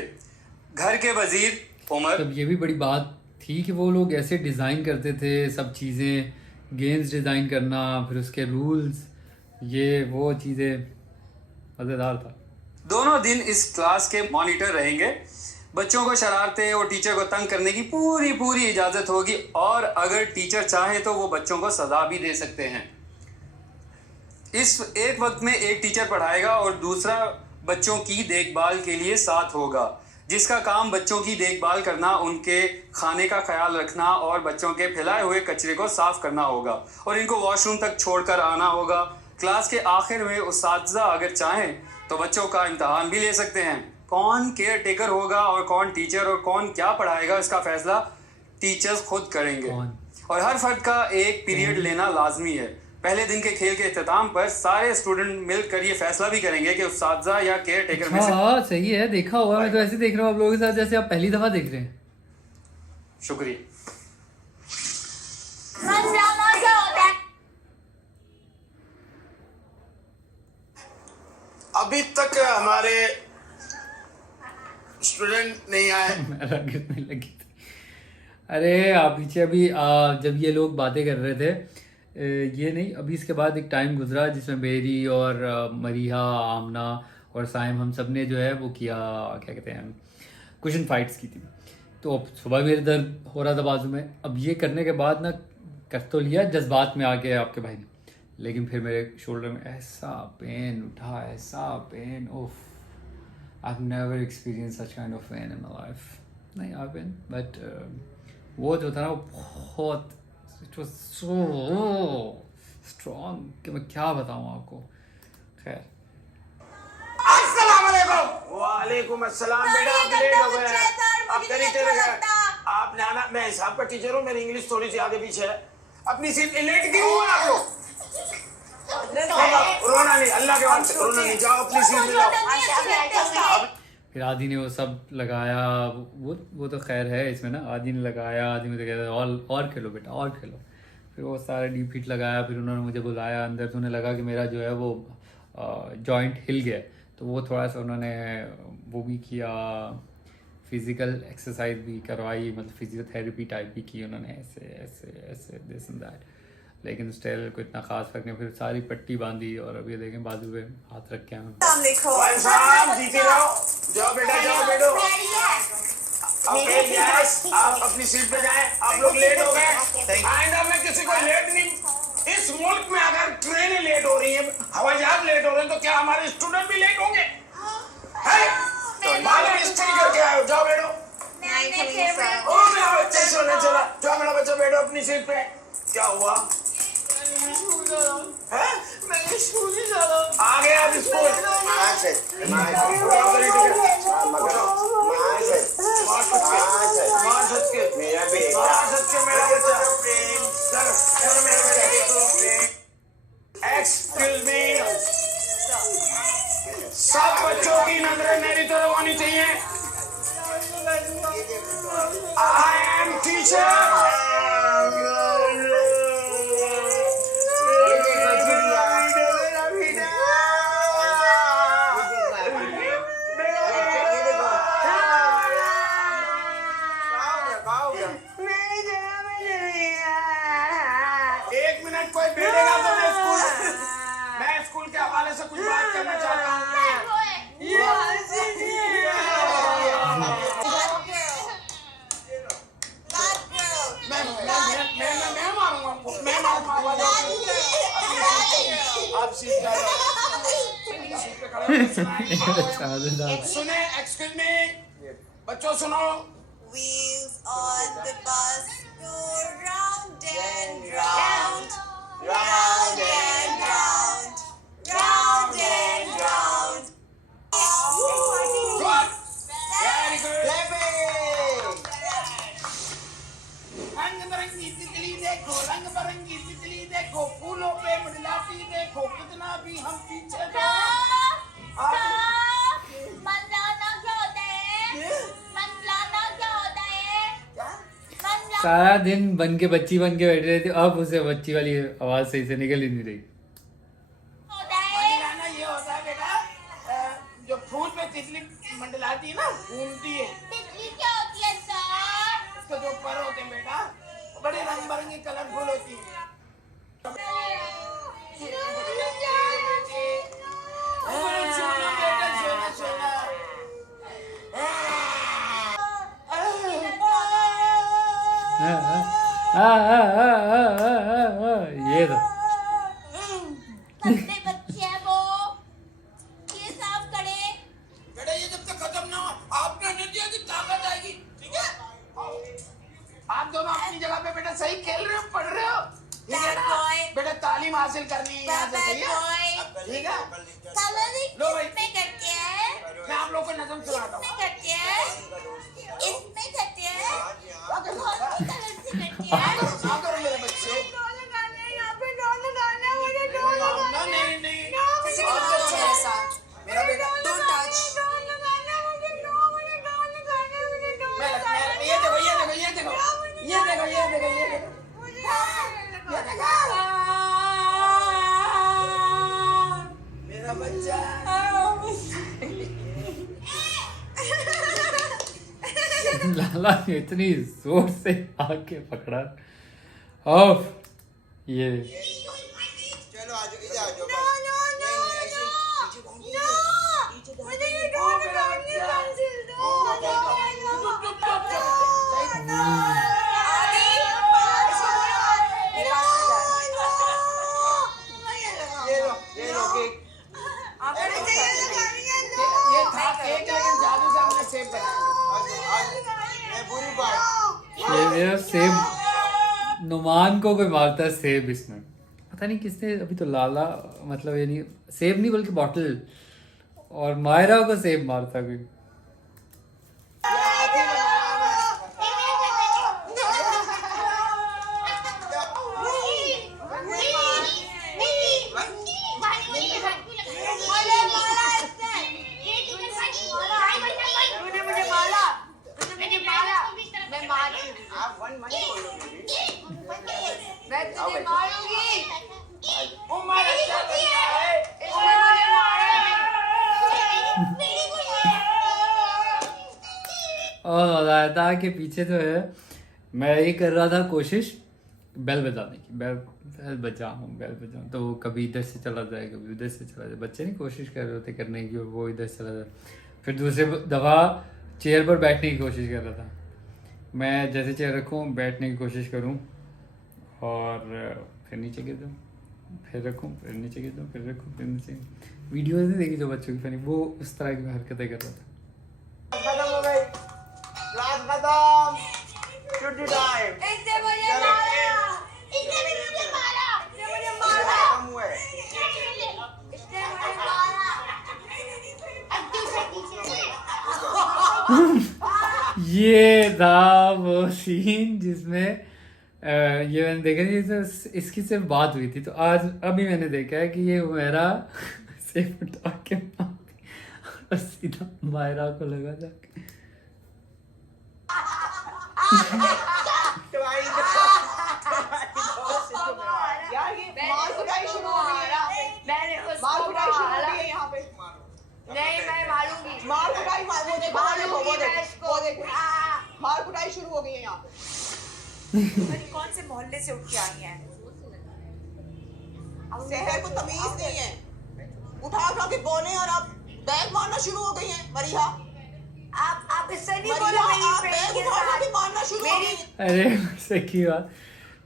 घर के वजीर उमर तब ये भी बड़ी बात थी कि वो लोग ऐसे डिज़ाइन करते थे सब चीज़ें गेम्स डिज़ाइन करना फिर उसके रूल्स ये वो चीज़ें मज़ेदार था। दोनों दिन इस क्लास के मॉनिटर रहेंगे। बच्चों को शरारतें और टीचर को तंग करने की पूरी इजाज़त होगी, और अगर टीचर चाहे तो वो बच्चों को सजा भी दे सकते हैं। इस एक वक्त में एक टीचर पढ़ाएगा और दूसरा बच्चों की देखभाल के लिए साथ होगा, जिसका काम बच्चों की देखभाल करना, उनके खाने का ख्याल रखना और बच्चों के फैलाए हुए कचरे को साफ करना होगा, और इनको वॉशरूम तक छोड़कर आना होगा। क्लास के आखिर में उस्ताद अगर चाहें तो बच्चों का इम्तहान भी ले सकते हैं। कौन केयर टेकर होगा और कौन टीचर और कौन क्या पढ़ाएगा, इसका फैसला टीचर्स खुद करेंगे। और हर फर्द का एक पीरियड लेना लाजमी है। पहले दिन के खेल के इख्तिताम पर सारे स्टूडेंट मिलकर ये फैसला भी करेंगे कि उस्ताद या केयर टेकर में से। हाँ सही है, देखा हुआ। मैं तो ऐसे देख रहा हूँ आप लोगों के साथ जैसे आप पहली दफा देख रहे हैं। शुक्रिया। अभी तक हमारे स्टूडेंट नहीं आए। गिरने लगी थी। अरे आप पीछे अभी जब ये लोग बातें कर रहे थे, ये नहीं, अभी इसके बाद एक टाइम गुजरा जिसमें बेरी और मरीहा, आमना और साइम, हम सब ने जो है वो किया, क्या कहते हैं, कुशन फाइट्स की थी। तो अब सुबह मेरे दर्द हो रहा था बाजू में। अब ये करने के बाद ना कर तो लिया, जज्बात में आ गया आपके भाई ने, लेकिन फिर मेरे शोल्डर में ऐसा पेन उठा, ऐसा pen, of, I've never experienced such kind of pain in my life. नहीं I've been, but वो जो था ना वो बहुत, it was so strong कि मैं क्या बताऊँ आपको। खैर, अस्सलाम वालेकुम। वालेकुम अस्सलाम। बेटा आप लेट हो गए हैं, आप करीब चले गए। आपने आना, मैं हिसाब का टीचर हूँ, मेरी इंग्लिश थोड़ी सी आगे पीछे है। अपनी सीट पे लेट क्यों हुआ आप लोग? रोना नहीं, अल्लाह के वास्ते रोना नहीं, जाओ अपनी सीट पे जाओ। फिर आदि ने वो सब लगाया, वो तो खैर है इसमें ना, आदि ने लगाया, आदि में तो कहता और खेलो बेटा, और खेलो। फिर वो सारे डीप हिट लगाया, फिर उन्होंने मुझे बुलाया अंदर, तो उन्हें लगा कि मेरा जो है वो जॉइंट हिल गया, तो वो थोड़ा सा उन्होंने वो भी किया, फिज़िकल एक्सरसाइज भी करवाई, मतलब फिजियोथेरेपी टाइप भी की उन्होंने, ऐसे ऐसे ऐसे दिस एंड दैट, लेकिन स्टिल कोई इतना खास फर्क नहीं। फिर सारी पट्टी बांधी और अब ये देखें बाजू पे हाथ रख के भाई साहब जीते रहो, जाओ बेटा जाओ बेटो। आप अपनी सीट पे जाएं, आप लोग लेट हो गए। आइंदा में किसी को लेट नहीं। इस मुल्क में अगर ट्रेनें लेट हो रही हैं, हवाई जहाज लेट हो रहे हैं, तो क्या हमारे स्टूडेंट भी लेट होंगे? मालूम स्टडी करके आए हो, जाओ बैठो। ओ मेरा बच्चा सोने चला, जाओ मेरा बच्चा बैठो अपनी सीट पे। क्या हुआ? मैं स्कूल नहीं जा रहा। आ गया आप स्कूल? मेरा बच्चा। चलो मेरा बेटा। एक्सक्यूज मी, सब बच्चों की नजरें मेरी तरफ होनी चाहिए। I am teacher. एक मिनट कोई बैठेगा तो मैं स्कूल के हवाले से कुछ बात करना चाहता हूँ। मैं मारूंगा आप सीट पे खड़े सुने। एक्सक्यूज मी बच्चों, सुनो। Wheels on the bus go round and round, round and round, round and round. Good. Very good. रंग बिरंगी तितली देखो, रंग बिरंगी तितली देखो, फूलों पे मंडलाती देखो, कितना भी हम पीछे सारा दिन बन के बच्ची बन के बैठ रही थी, अब उसे बच्ची वाली आवाज सही से निकल ही नहीं रही। मंडलाना ये होता है बेटा, जो फूल पे तितली मंडलाती है ना, घूमती है। तितली क्या होती है सर? इसके जो पर होते हैं बेटा, बड़े रंग बिरंगी कलरफुल होती है। ये तो कितने बच्चे हैं वो ये साफ करे बेटा ये जब तक खत्म ना हो आपने इंडिया की ताकत आएगी ठीक है आप दोनों अपनी जगह पे बेटा सही खेल रहे हो पढ़ रहे हो ठीक है ना बेटा तालीम हासिल करनी है यहाँ से सही है ठीक है लो भाई इसमें करते हैं मैं आप लोग को नज़म सुनाता हूँ इसमें करते हैं इसमें करते हैं कौन सी कलर से करते हैं क्या करो मेरे बच्चे ना नहीं नहीं मेरा बेटा Don't touch. ये देखो ये देखो ये देखो ये देखो ये देखो ये देखो मेरा बच्चा लाला ने इतनी जोर से आके पकड़ा ऑफ ये चलो आ जाओ इधर आ जाओ मुझे ये डॉल निकालनी है पेंसिल दो ये लो केक ये था केक लेकिन जादू से हमने सेव बनाया बुरी बात ये मेरा सेब नुमान को कोई मारता है सेब इसमें पता नहीं किसने अभी तो लाला मतलब ये नहीं सेब नहीं बल्कि बॉटल और मायरा को सेब मारता कोई मैं तुझे मारूंगी उम्र अच्छा लगता है और मजा आया था कि पीछे तो है मैं ये कर रहा था कोशिश बेल बजाने की बेल बजाऊँ तो वो कभी इधर से चला जाए कभी उधर से चला जाए बच्चे नहीं कोशिश कर रहे होते करने की और वो इधर से चला जाए फिर दूसरे दफ़ा चेयर पर बैठने की कोशिश कर रहा था मैं जैसे चेयर रखूँ बैठने की कोशिश करूँ और फिर नीचे गिर जाऊँ फिर रखूँ फिर नीचे गिर जाऊँ फिर रखूँ फिर नीचे वीडियो नहीं देखी जो बच्चों की फनी वो उस तरह की हरकतें कर रहा था खत्म हो गई क्लास खत्म छुट्टी टाइम इसने मुझे मारा खत्म हुए इसने मुझे मारा ये था वो सीन जिसमें ये मैंने देखा जी इसकी सिर्फ बात हुई थी तो आज अभी मैंने देखा है कि ये मेरा सिर्फ उठा के और सीधा मायरा को लगा जाके यार ये मार कुटाई शुरू हो गई है यहाँ पे मैंने उसको मार कुटाई शुरू हो मारा। गई है यहाँ पे नहीं मैं मारूंगी मार कुटाई वो देखो मारूंगी मैं इसको। मार कुटाई शुरू हो गई है यहाँ पे कौन से मोहल्ले से उठ के आई हैं शहर को तमीज नहीं है उठा उठा के बोले और अब बैग मारना शुरू हो गई है मरिया आप इससे नहीं बोलो मरिया मेरी आप फ्रेंड बैग के उठा उठा साथ के मारना शुरू हो गई अरे से की बात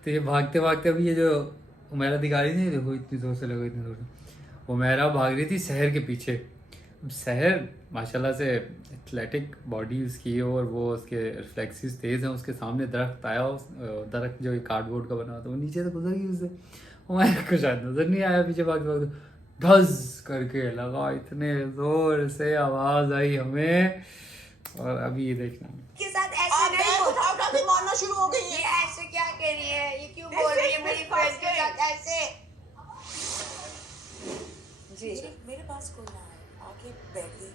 तो ये भागते भागते अभी ये जो उमेरा दिखा रही थी देखो इतनी जोर से लगो इतनी जोर से उमेरा भाग रही थी शहर के पीछे शहर माशाल्लाह से एथलेटिक बॉडी उसकी है और वो उसके रिफ्लेक्सेस तेज हैं उसके सामने दरख्त आया दरख्त जो कार्डबोर्ड का बना था वो नीचे से गुजर गई उससे उमेरा को शायद नजर नहीं आया पीछे भागते भागते धस करके लगा इतने जोर से आवाज आई हमें और अभी ये देखना के साथ ऐसे आप नहीं बैग बोल उठा उठा के मारना शुरू हो गई ये है ऐसे क्या कह रही है ये क्यों बोल रही है मेरी फ्रेंड के साथ ऐसे जी मेरे पास कोई ना है आके बैठ गई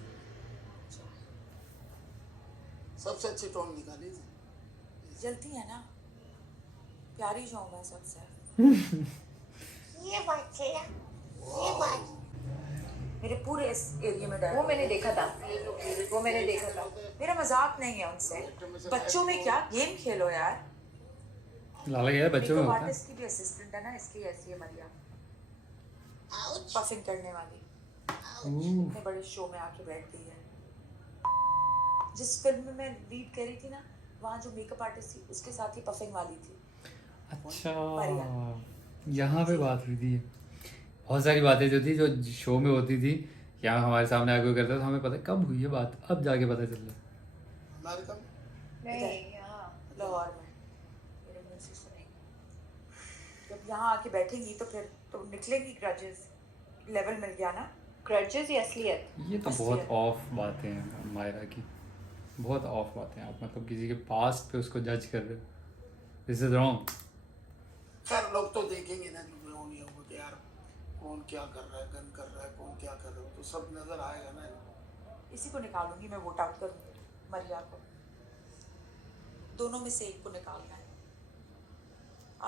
सबसे अच्छी टोन निकाली थी जलती है ना प्यारी जो हूँ मैं सबसे ये बात है ये बात मेरे पूरे इस एरिया में डर वो मैंने देखा था मेरा मजाक नहीं है उनसे बच्चों में क्या गेम खेलो यार लाला गया बच्चों में होता है आर्टिस्ट की भी असिस्टेंट है ना इसकी ऐसी है मरिया पफिंग करने वाली इतने बड़े शो में आके बैठ गई है जिस फिल्म में मैं लीड कर रही थी ना वहाँ जो मेकअप आर्टिस्ट थी उसके साथ ही पफिंग वाली थी अच्छा, यहाँ पे बात हुई थी। बहुत सारी बातें जो थी, जो शो में होती थी, यहाँ हमारे सामने आके करता था, हमें पता कब हुई है बात, अब जाके पता चल रहा है। नहीं, यहाँ लाहौर में मेरे मुंह से सुनेंगी। जब यहाँ आके बैठेंगी तो फिर तो निकलेंगी ग्रजेस, लेवल मिल गया ना। ग्रजेस या असलियत? ये तो बहुत ऑफ बातें हैं मायरा की, बहुत ऑफ बातें हैं। आप मतलब किसी के पास्ट पे उसको जज कर रहे हो, दिस इज रॉन्ग। सर लोग तो देखेंगे ना कि यार कौन क्या कर रहा है, गन कर रहा है, कौन क्या कर रहा है, तो सब नजर आएगा ना। इसी को निकालूंगी मैं, वोट आउट करूंगी मरिया को। दोनों में से एक को निकालना है।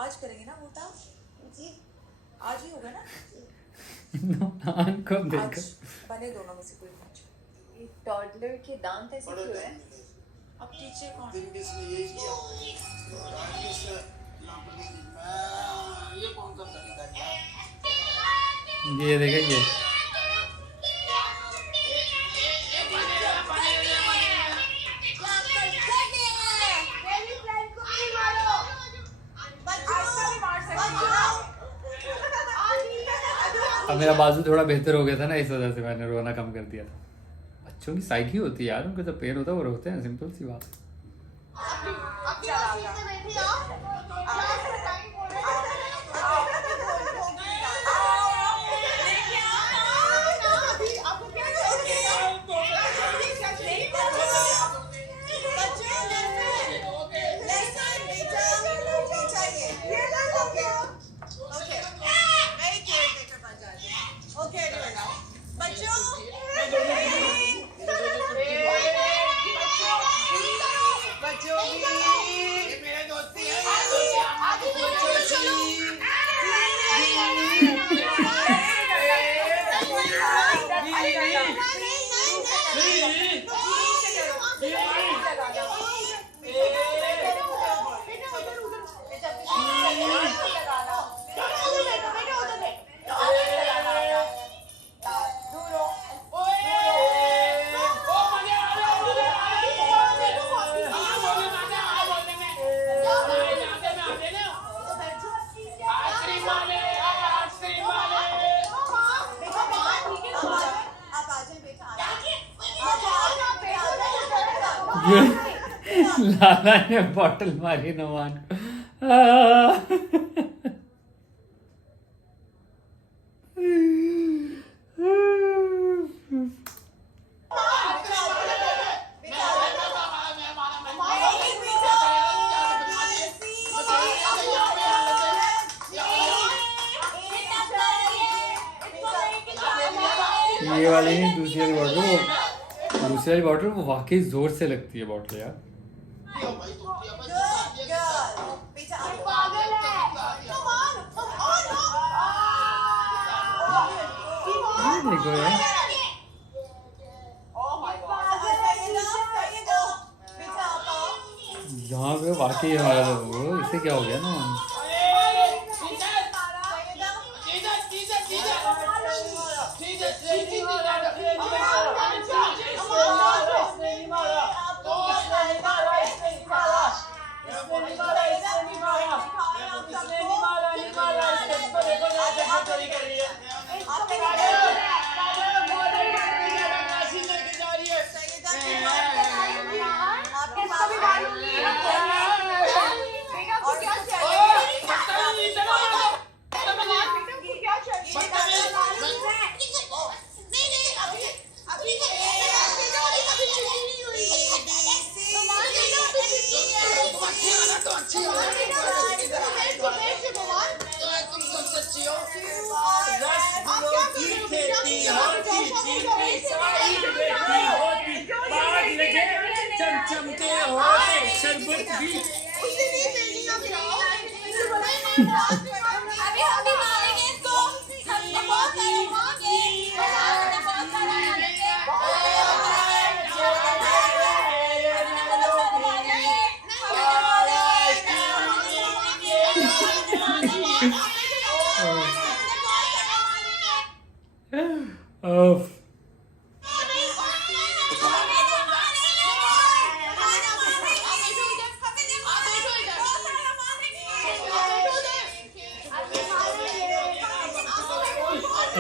आज करेंगे ना वोट आउट? जी आज ही होगा ना? को देखो, आज बने दोनों में से कोई मैच। टॉडलर के दांत ऐसे क्यों है? अब टीचर कौन? दिन किसने यही किया, रात किसने लापरवाही, ये कौन सा तरीका है? ये देखें ये अब मेरा बाजू थोड़ा बेहतर हो गया था ना, इस वजह से मैंने रोना कम कर दिया था। बच्चों की साइकी होती है यार, उनको जब पेन होता है वो रोते हैं, सिंपल सी बात। लाला ने बॉटल मारी नमान ये वाली नहीं, दूसरी वाली बॉटल वो वाकई जोर से लगती है बॉटल यार। देखो यार, यहाँ पे वाकई हमारा वो इससे क्या हो गया ना।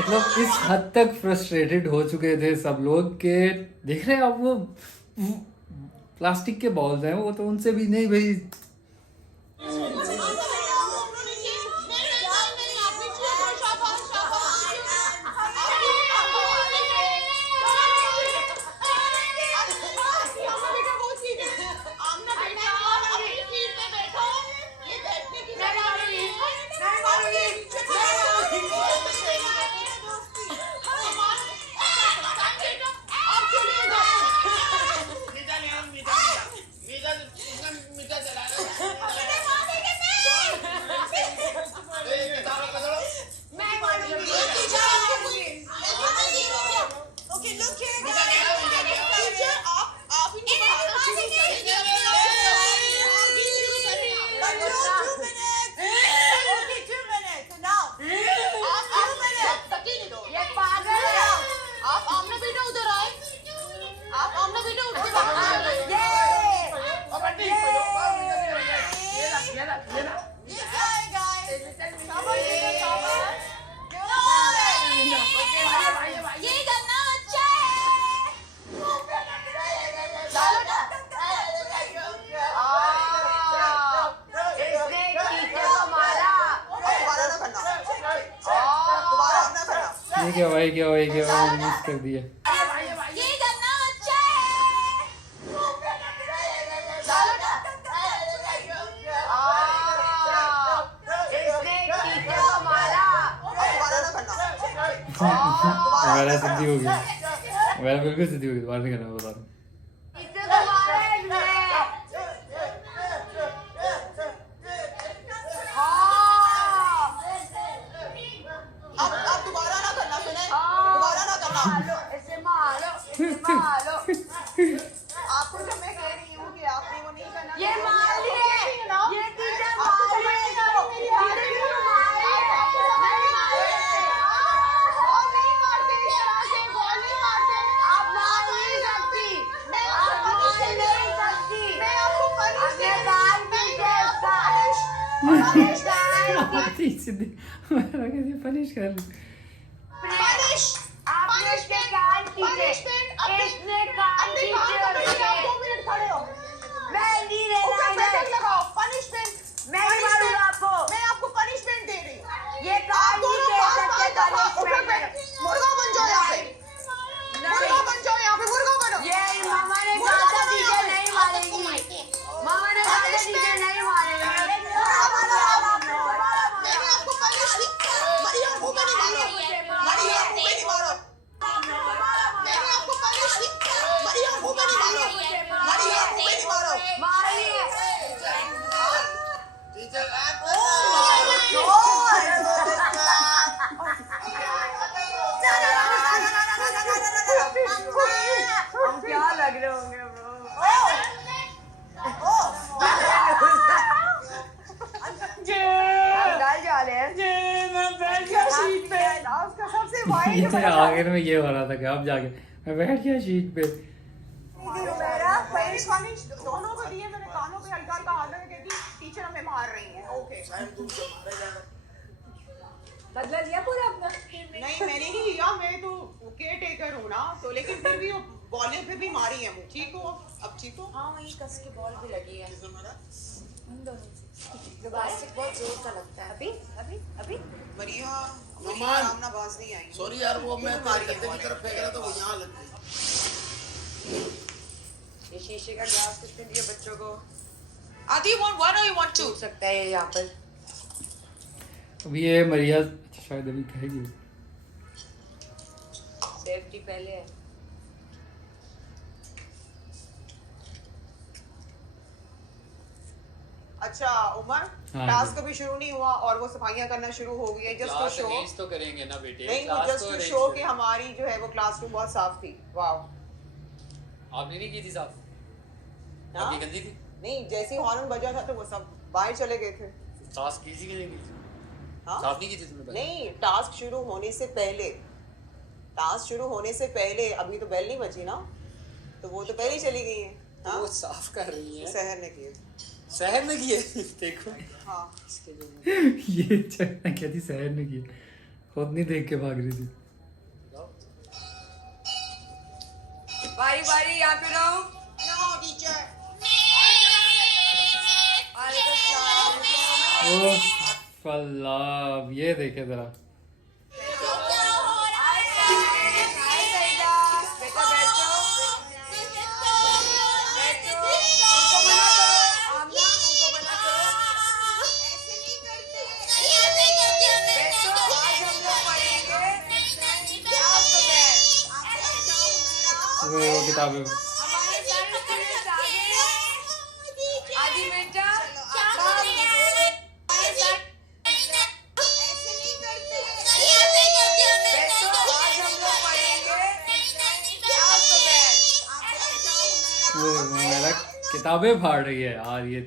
मतलब इस हद तक फ्रस्ट्रेटेड हो चुके थे सब लोग के, देख रहे हैं आप वो प्लास्टिक के बॉल्स हैं वो, तो उनसे भी नहीं भाई। क्या भाई मिस कर दिया। मेरा सिद्धि हो गया, मेरा बिल्कुल सिद्धि हो गई, दोबारा नहीं करना, बता रहा हूँ। आपको जो मैं कह रही हूँ कि आपने वो नहीं करना, ये मार लिए, ये टीचर मार रही है, और नहीं मारते इस तरह से, बॉल नहीं मारते, आप मार नहीं सकती, मैं आपको पनिश नहीं सकती, मैं आपको पनिश नहीं पनिश कर ली। पनिश आपने इसके कान खींचे, इसने कान खींचे, 2 मिनट खड़े हो, मैं नहीं रहना इधर, लगाओ पनिशमेंट, मैं नहीं मारूंगा आपको, मैं आपको पनिशमेंट दे रही हूँ, ये कान नहीं दे सकते पनिशमेंट, मुर्गा बन जाओ यहाँ पे, मुर्गा बन जाओ यहाँ पे, मुर्गा बनो। ये मामा ने कहा था टीचर नहीं मारेगी, मामा ने कहा था टीचर नहीं मारेगी, मैंने आपको पनिश दी, मरिया मुंह में नहीं मारो, मरिया मुंह में नहीं मारो, मैंने आपको पनिश दी, मरिया मुंह में नहीं मारो, मरिया मुंह में नहीं मारो, मारिए टीचर। हम क्या लग रहे होंगे ब्रो? आखिर में ये हो रहा था कि अब जाके मैं बैठ गया शीट पे। दोनों को दिए मैंने, कानों पे हल्का हल्का हाथ लगा कि टीचर हमें मार रही है। ओके बदला लिया पूरा अपना? नहीं मैंने नहीं लिया, मैं तो केयर टेकर हूँ ना, तो लेकिन फिर भी बॉलिंग पे भी मारी है मुझे। ठीक हो अब? ठीक हो? हाँ वही कस की बॉल भी लगी है उन दोनों से, बास्केट बहुत जोर का लगता है। अभी अभी अभी मरिया नमान बाज नहीं आई। सॉरी यार, वो मैं गद्दे की तरफ फेंक रहा था, वो यहाँ लग गई। ये शीशे का ग्लास किसने दिया बच्चों को? आदि you want one or you want two? टूट सकता है यहाँ पर। अभी ये मरिया शायद अभी कहेगी, सेफ्टी पहले है। अच्छा उमर, हाँ, टास्क अभी शुरू नहीं हुआ और वो सफाइयाँ करना शुरू हो गई है। जस्ट टू शो, तो करेंगे ना बेटे, नहीं जस्ट टू शो कि हमारी जो है वो क्लासरूम बहुत साफ थी। वाओ, आपने नहीं की थी साफ? हाँ? आपकी गंदी थी? नहीं, जैसे ही हॉर्न बजा था तो वो सब बाहर चले गए थे। टास्क की थी कि नहीं की थी? हाँ? साफ नहीं की थी तुमने? नहीं, टास्क शुरू होने से पहले, टास्क शुरू होने से पहले, अभी तो बेल नहीं बजी ना, तो वो तो पहले ही चली गई है। हाँ? वो साफ कर रही है, शहर ने किए। शहर ने किए? देखो हाँ ये कहती शहर ने किए। खुद नहीं देख के भाग रही थी। बारी बारी यहाँ पे रहो। ओ फल्लाह, ये देखे जरा। वो किताबें मेरा किताबें फाड़ रही है यार ये।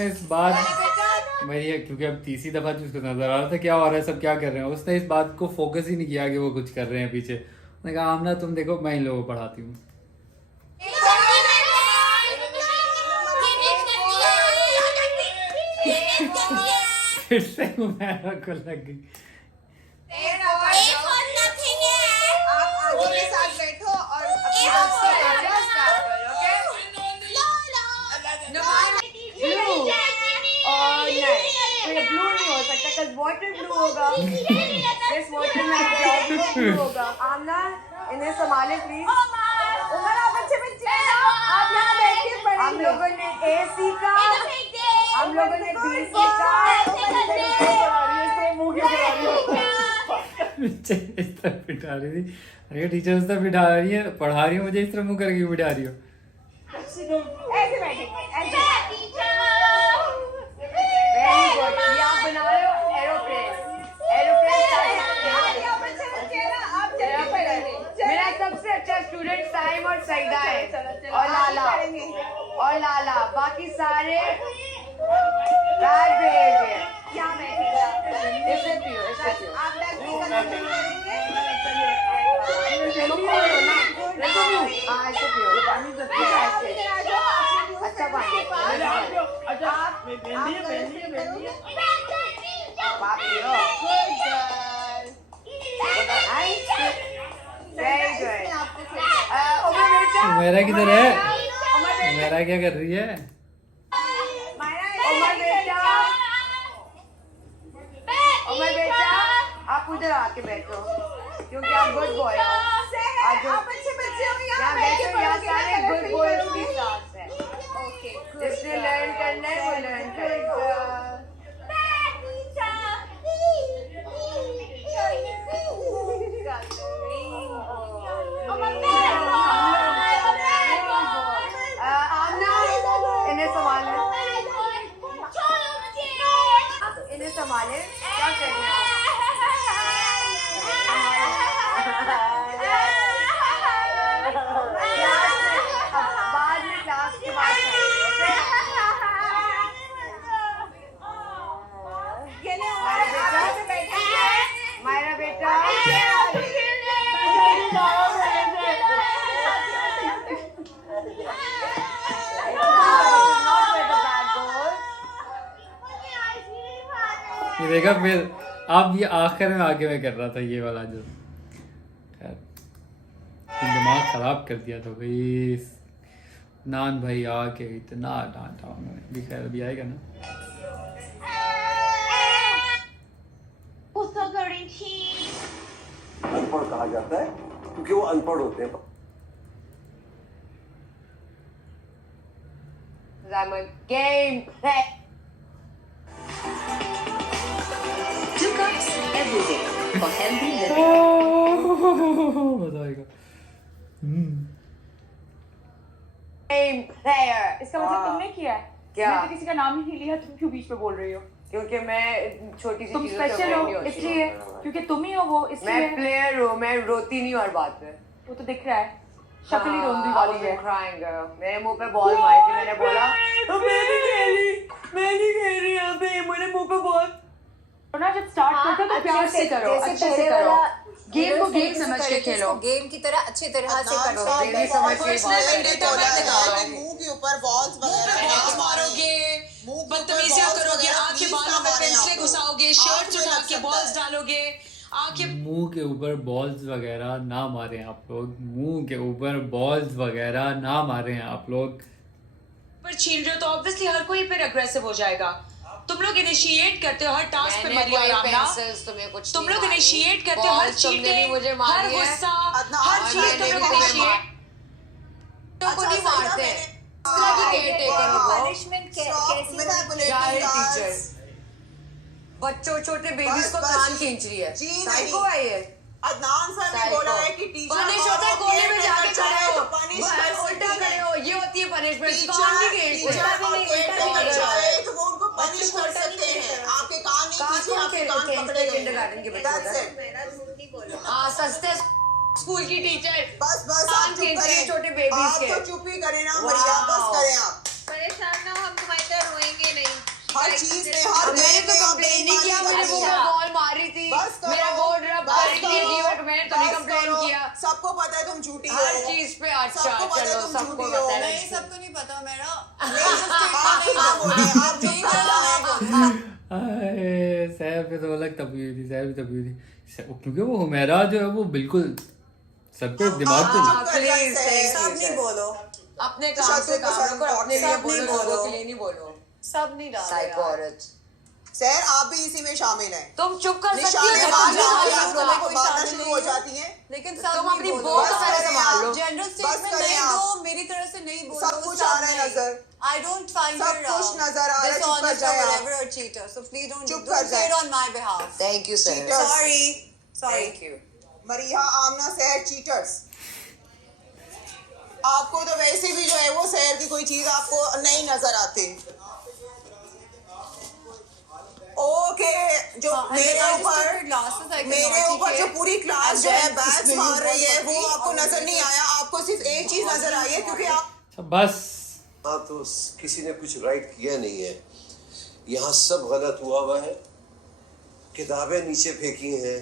इस बात मेरी, क्योंकि अब तीसरी दफा उसको नजर आ रहा था क्या हो रहा है, सब क्या कर रहे हैं, उसने इस बात को फोकस ही नहीं किया कि वो कुछ कर रहे हैं पीछे। उसने कहा आमना तुम देखो मैं इन लोगों को पढ़ाती हूँ। फिर से मेरा को लग गई। ब्लू नहीं हो सकता, कल वाटर ब्लू होगा। इस वाटर में ब्लू होगा। आमना इन्हें संभाले प्लीज। उमर आप अच्छे बच्चे हैं, आप यहाँ बैठिए पढ़ेंगे। हम लोगों ने एसी का, हम लोगों ने बीसी का। इस तरह बिठा रही थी, अरे टीचर उस तरह बिठा रही है, पढ़ा रही है मुझे इस तरह मुंह करके बिठा रही हो। ऐसे बैठेंगे, ऐसे। वेरी गुड, ये आप बना रहे हो एरोप्लेन। मेरा सबसे अच्छा स्टूडेंट साइम और सईदा है, और लाला बाकी सारे बैड बिहेवियर। क्या बैठेगा? इससे पियो, इससे पियो। आप ब्लू कलर में करेंगे? हाँ, ऐसे पियो। अच्छा पानी। मेरा किधर है? मेरा क्या कर रही है? उमर बेटा आप उधर आके बैठो, क्योंकि आप गुड बॉय हो। आप अच्छे बच्चे हो, यहाँ बैठो। यहाँ सारे गुड बॉयज की क्लास है। जिसने लर्न करना है वो लर्न करेगा। इन्हें संभाले, इन्हें संभाले। क्या करना है? बाद में क्लास के बाद मायरा बेटा ये देखा फिर अब ये आखिर में आके मैं कर रहा था ये वाला जो, खैर दिमाग खराब कर दिया था भाई। नान भाई आके इतना डांटा उन्होंने भी, खैर अभी आएगा ना। अनपढ़ कहा जाता है क्योंकि वो अनपढ़ होते हैं। I'm a game player. 2 cups every day for healthy living. मजा आएगा। Game player. इसका मतलब तुमने किया है? क्या? मैंने तो किसी का नाम ही नहीं लिया, तुम क्यों बीच में बोल रही हो? क्योंकि मैं छोटी सी तुम चीजों से स्पेशल offend नहीं हो होती इसलिए, क्योंकि तुम ही हो वो मैं इसलिए। प्लेयर हूँ, मैं रोती नहीं हर बात में। वो तो दिख रहा है, शक्ल ही रोंदी वाली है। Crying girl. मेरे मुंह पे बॉल मारी थी, मैंने बोला मैं नहीं खेल रही यहाँ पे, मेरे मुंह पे बॉल। तो ना जब स्टार्ट करते हो तो प्यार से करो, अच्छे से करो। गेम को गेम समझ के खेलो। गेम की तरह अच्छी तरह से करो। मेरी समझ के बात मुंह के ऊपर बॉल्स बॉल्स मारोगे, बदतमीजियां करोगे, आंखें बालों में पेंसिलें घुसाओगे, शर्ट उठा के बॉल्स डालोगे, आंखें मुंह के ऊपर बॉल्स वगैरह ना मारें आप लोग। मुंह के ऊपर बॉल्स वगैरह ना मारें आप लोग। पर छीन रहे हो तो ऑब्वियसली हर कोई फिर अग्रेसिव हो जाएगा। तुम लोग इनिशिएट करते हो हर टास्क पे मरिया और आमना, तुम लोग इनिशिएट करते हो हर चीटिंग, हर गुस्सा, हर चीज तुम लोग इनिशिएट को नहीं मारते। पनिशमेंट कैसी टीचर बच्चों छोटे बेबीज को कान खींच रही है। साइको है ये। अदनान सर ने बोला है कि टीचर पनिश होता है कोने में जाके खड़े हो, उल्टा खड़े हो, ये होती है पनिशमेंट। कान नहीं खींचते तो वो उनको पनिश कर सकते हैं। आपके कान नहीं खींचे, आपके कान पकड़े गए। किंडरगार्टन के बच्चे हाँ सस्ते स्कूल की टीचर बस कान खींच रही है छोटे बेबीज के। आप तो चुप ही करें ना मरिया, बस करें आप। परेशान ना हो, हम तुम्हारी तरह रोएंगे नहीं। हर चीज में हर मैंने तो कंप्लेन नहीं किया, मुझे मुंह में बॉल मारी थी, मेरा बोर्ड रब कर रही थी, बट मैंने तो नहीं कंप्लेन किया। सबको पता है तुम झूठी हो हर चीज पे। अच्छा चलो सबको पता है। नहीं सबको नहीं पता मेरा। सैर पे तो अलग तभी हुई थी, सैर भी तभी हुई थी, क्योंकि वो हुमैरा जो है वो बिल्कुल सब पे दिमाग पे। सब नहीं बोलो, अपने काम से काम रखो, अपने लिए बोलो, लोगों के लिए नहीं बोलो। सब नहीं डाल साइको औरत। सर आप भी इसी में शामिल हैं। तुम चुप कर सकती हो जाती है, लेकिन तुम अपनी बोल तो पहले संभाल लो। जनरल स्टेटमेंट नहीं दो, मेरी तरफ से नहीं बोलो। सब कुछ आ रहा है नजर। I don't find her सब कुछ नजर आ रहा है। dishonest or whatever or cheater. So please don't say it on my behalf. Thank you sir. Sorry. Thank you. मरिया आमना शहर चीटर्स। आपको तो वैसे भी जो है वो शहर की कोई चीज आपको नहीं नजर आती। ओके जो मेरे ऊपर जो पूरी क्लास जो है बैग्स मार रही है वो आपको नजर नहीं आया। आपको सिर्फ एक चीज नजर आई है क्योंकि आप बस हाँ तो किसी ने कुछ राइट किया नहीं है। यहाँ सब गलत हुआ है। किताबें नीचे फेंकी हैं।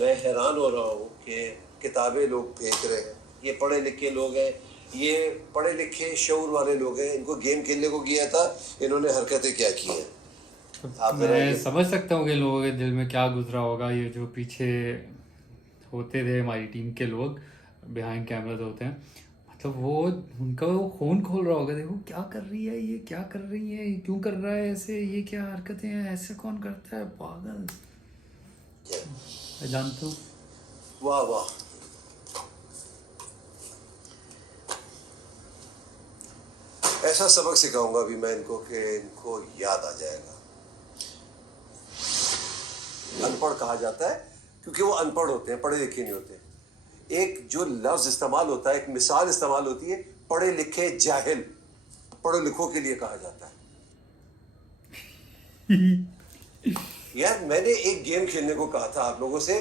मैं हैरान हो रहा हूँ कि किताबें लोग फेंक रहे हैं। ये पढ़े लिखे लोग हैं, ये पढ़े लिखे शऊर वाले लोग हैं। इनको गेम खेलने को किया था, इन्होंने हरकतें क्या की हैं। मैं समझ सकता हूँ कि लोगों के दिल में क्या गुजरा होगा। ये जो पीछे होते थे हमारी टीम के लोग, बिहाइंड कैमरास होते हैं, मतलब वो उनका वो खून खोल रहा होगा। देखो क्या कर रही है ये, क्या कर रही है, क्यों कर रहा है ऐसे, ये क्या हरकतें हैं, ऐसे कौन करता है, पागल। मैं जानता हूँ। वाह वाह, ऐसा सबक सिखाऊंगा अभी मैं इनको कि इनको याद आ जाएगा। अनपढ़ कहा जाता है क्योंकि वो अनपढ़ होते हैं, पढ़े लिखे नहीं होते। एक जो लफ्ज इस्तेमाल होता है, एक मिसाल इस्तेमाल होती है, पढ़े लिखे जाहिल, पढ़े लिखों के लिए कहा जाता है। यार मैंने एक गेम खेलने को कहा था आप लोगों से,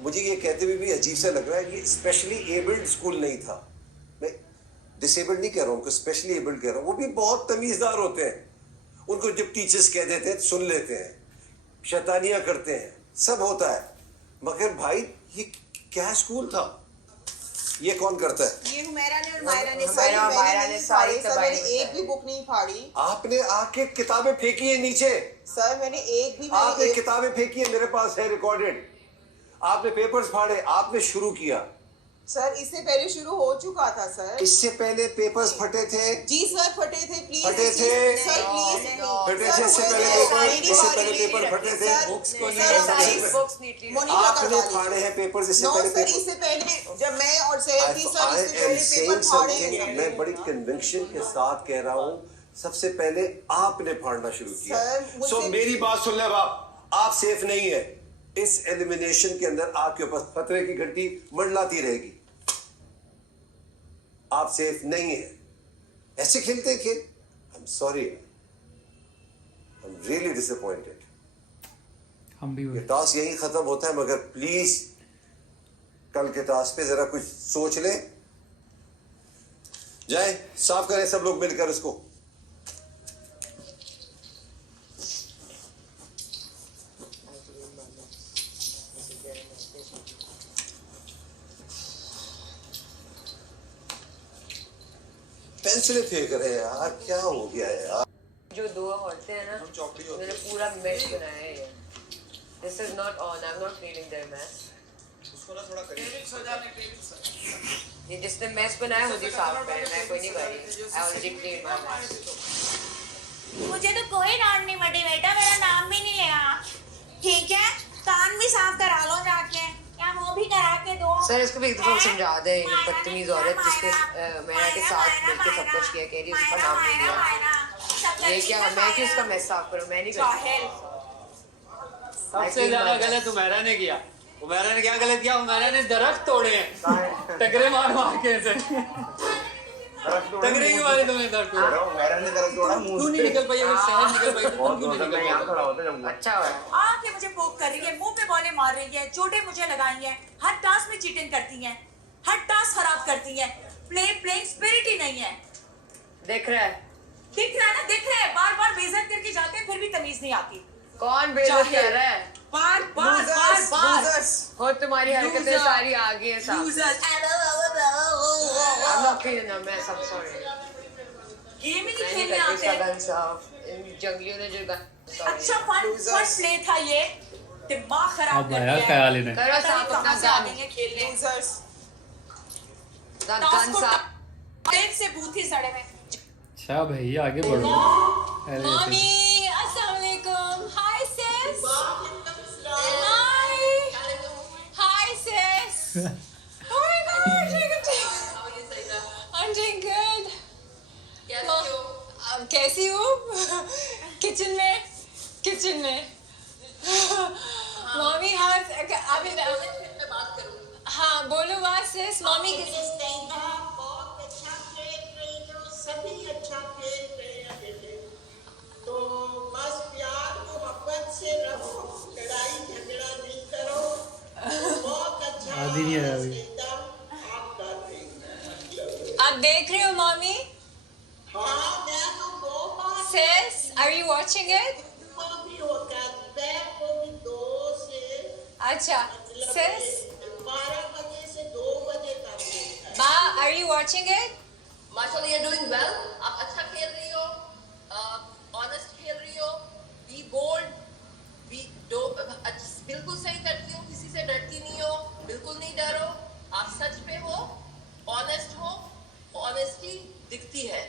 मुझे ये कहते हुए भी अजीब सा लग रहा है कि स्पेशली एबल्ड स्कूल नहीं था। मैं डिसेबल्ड नहीं कह रहा हूँ, उनको स्पेशली एबल्ड कह रहा हूँ। वो भी बहुत तमीज़दार होते हैं। उनको जब टीचर्स कह देते हैं सुन लेते हैं, शैतानियाँ करते हैं, सब होता है। मगर भाई ये क्या स्कूल था, ये कौन करता है? ये हुमैरा ने और मायरा ने सारी मैंने एक भी बुक नहीं फाड़ी। आपने आके किताबें फेंकी है नीचे। सर मैंने एक भी आपने किताबें फेंकी है, मेरे पास है रिकॉर्डेड। आपने पेपर्स फाड़े, आपने शुरू किया। सर इससे पहले शुरू हो चुका था सर। इससे पहले पेपर्स फटे थे। जी सर फटे थे, प्लीज फटे थे, फटे थे इससे पहले पेपर फटे थे। आपने फाड़े हैं पेपर इससे पहले जब मैं और सैयद थी सर इससे पहले पेपर फाड़े हैं। मैं बड़ी कन्विक्शन के साथ कह रहा हूँ, सबसे पहले आपने फाड़ना शुरू किया। सो मेरी बात सुन ले बाप, आप सेफ नहीं है इस एलिमिनेशन के अंदर। आपके ऊपर खतरे की घंटी मंडलाती रहेगी। आप सेफ नहीं है। ऐसे खेलते खेल। I am sorry, I am really disappointed. हम भी ये टॉस यही खत्म होता है, मगर प्लीज कल के टॉस पे जरा कुछ सोच ले। जाए साफ करें सब लोग मिलकर उसको। पेंसिलें फेंक रहे हैं यार, क्या हो गया है यार। जो दो औरतें हैं ना, मैंने पूरा मैश बनाया है ये। This is not on. I'm not cleaning their mess. उसको ना थोड़ा करिए। ये जिसने मैश बनाया मुझे साफ करे, मैं कोई नहीं करी। I already cleaned my mess. मुझे तो कोई डांट नहीं पड़ी बेटा, मेरा नाम भी नहीं लिया। ठीक है, कान भी साफ करा लो जाके, या वो भी करा के दो। सर इसको भी एक दफा समझा दे, बदतमीज औरत जिसने मेरा के साथ मिलकर सब कुछ किया, कह रही उसका नाम नहीं लिया। ये क्या, मैं क्यों उसका मैस साफ करूं? मैं नहीं करती। सबसे ज्यादा गलत उमैरा ने किया। उमैरा ने क्या गलत किया? उमैरा ने दरख्त तोड़े हैं, टकरे मार मार के ऐसे। टकरे क्यों मारे तुमने दरख्त तोड़ा? उमैरा ने दरख्त तोड़ा मुंह तू नहीं निकल पाई, अगर शहर निकल पाई तो तुम क्यों नहीं निकल पाई? अच्छा है। आके मुझे पोक कर रही है, मुंह पे बॉलें मार रही है, चोटें मुझे लगाई हैं, हर टास्क में चीटिंग करती हैं, हर टास्क खराब करती हैं। प्लेइंग स्पिरिट ही नहीं है। देख रहा है ना, दिख रहा है। बार बार बेइज्जत करके जाते हैं, फिर भी तमीज नहीं आती। कौन बेइज्जत कर रहा है? बार बार और तुम्हारी हरकतें सारी आगे हैं साहब। I'm not cleaning up mess, I'm sorry. Game ही नहीं खेलने आते। इन जंगलियों ने जो अच्छा फन प्ले था ये, दिमाग खराब कर दिया। ख्याल ही नहीं। करो साफ अपना गन खेलने। गन साफ। पेट से बूथी सड़े में। अच्छा भाई आगे बढ़ो। मम्मी अस्सलाम वालेकुम। हाय सिस। हाय सिस। Oh my God, I'm doing good. कैसी हो? किचन में मम्मी हाँ बोलो बात सिस। मम्मी बहुत अच्छा खेल रही हो, सभी अच्छा खेल रहे हैं बेटे। तो बस प्यार मोहब्बत से रहो, लड़ाई झगड़ा नहीं करो। बहुत अच्छा आदि नहीं आया अभी। आप कर रही हैं। आप देख रहे हो मम्मी? हाँ मैं तो दो बार Sis, are you watching it? भी होता है, मैं को भी 2 से अच्छा sis, 12 बजे से 2 बजे तक होता है। Ma, are you watching it? माशाल्लाह you're doing well. आप अच्छा खेल रही हो, ऑनेस्ट खेल रही हो, बी बोल्ड, बिल्कुल सही करती हो, किसी से डरती नहीं हो, बिल्कुल नहीं डरो, आप सच पे हो, ऑनेस्ट हो, ऑनेस्टी दिखती है,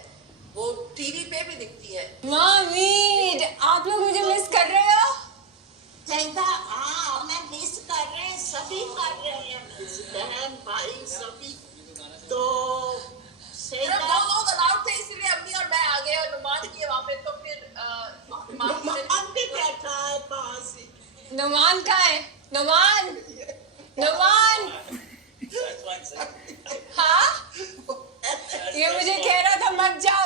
वो टीवी पे भी दिखती है। मम्मी, आप लोग मुझे मिस कर रहे हो? चंदा हाँ मैं मिस कर रहे हैं, सभी कर रहे हैं, बहन भाई सभी। तो सिर्फ 2 लोग अलाउड थे, इसीलिए अम्मी और मैं आ गए और नुमान किए वहाँ पे। तो फिर नुमान भी बैठा है पास ही। नुमान कहाँ है? नुमान हाँ, ये मुझे कह रहा था मत जाओ।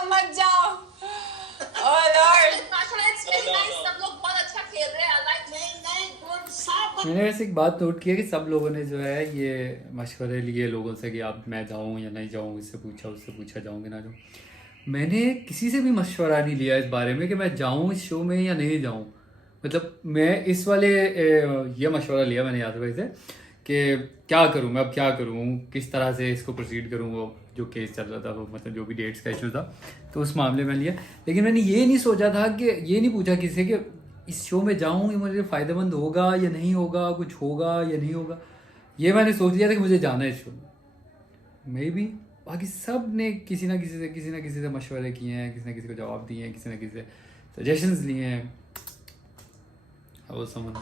Oh Lord. माशाल्लाह इट्स वेरी नाइस, सब लोग बहुत अच्छा खेल रहे हैं। आई लाइक नहीं गुड सब। मैंने वैसे एक बात नोट की है कि सब लोगों ने जो है ये मशवरे लिए लोगों से कि आप मैं जाऊँ या नहीं जाऊँ, इससे पूछा उससे पूछा, जाऊँ कि ना जाऊँ। मैंने किसी से भी मशवरा नहीं लिया इस बारे में कि मैं जाऊँ इस शो में या नहीं जाऊँ। मतलब मैं इस वाले ये मशवरा लिया मैंने याद भाई से कि क्या करूँ मैं, अब क्या करूँ, किस तरह से इसको प्रोसीड करूँ। वो जो केस चल रहा था, वो मतलब जो भी डेट्स का इशू था, तो उस मामले में लिया। लेकिन मैंने ये नहीं सोचा था कि ये नहीं पूछा किसी से कि इस शो में जाऊँ ये मुझे फ़ायदेमंद होगा या नहीं होगा, कुछ होगा या नहीं होगा। ये मैंने सोच लिया था कि मुझे जाना है इस शो में। मे बी बाकी सब ने किसी ना किसी से मशवरे किए हैं, किसी ना किसी को जवाब दिए हैं, किसी ना किसी से सजेशंस लिए हैं। वो समझ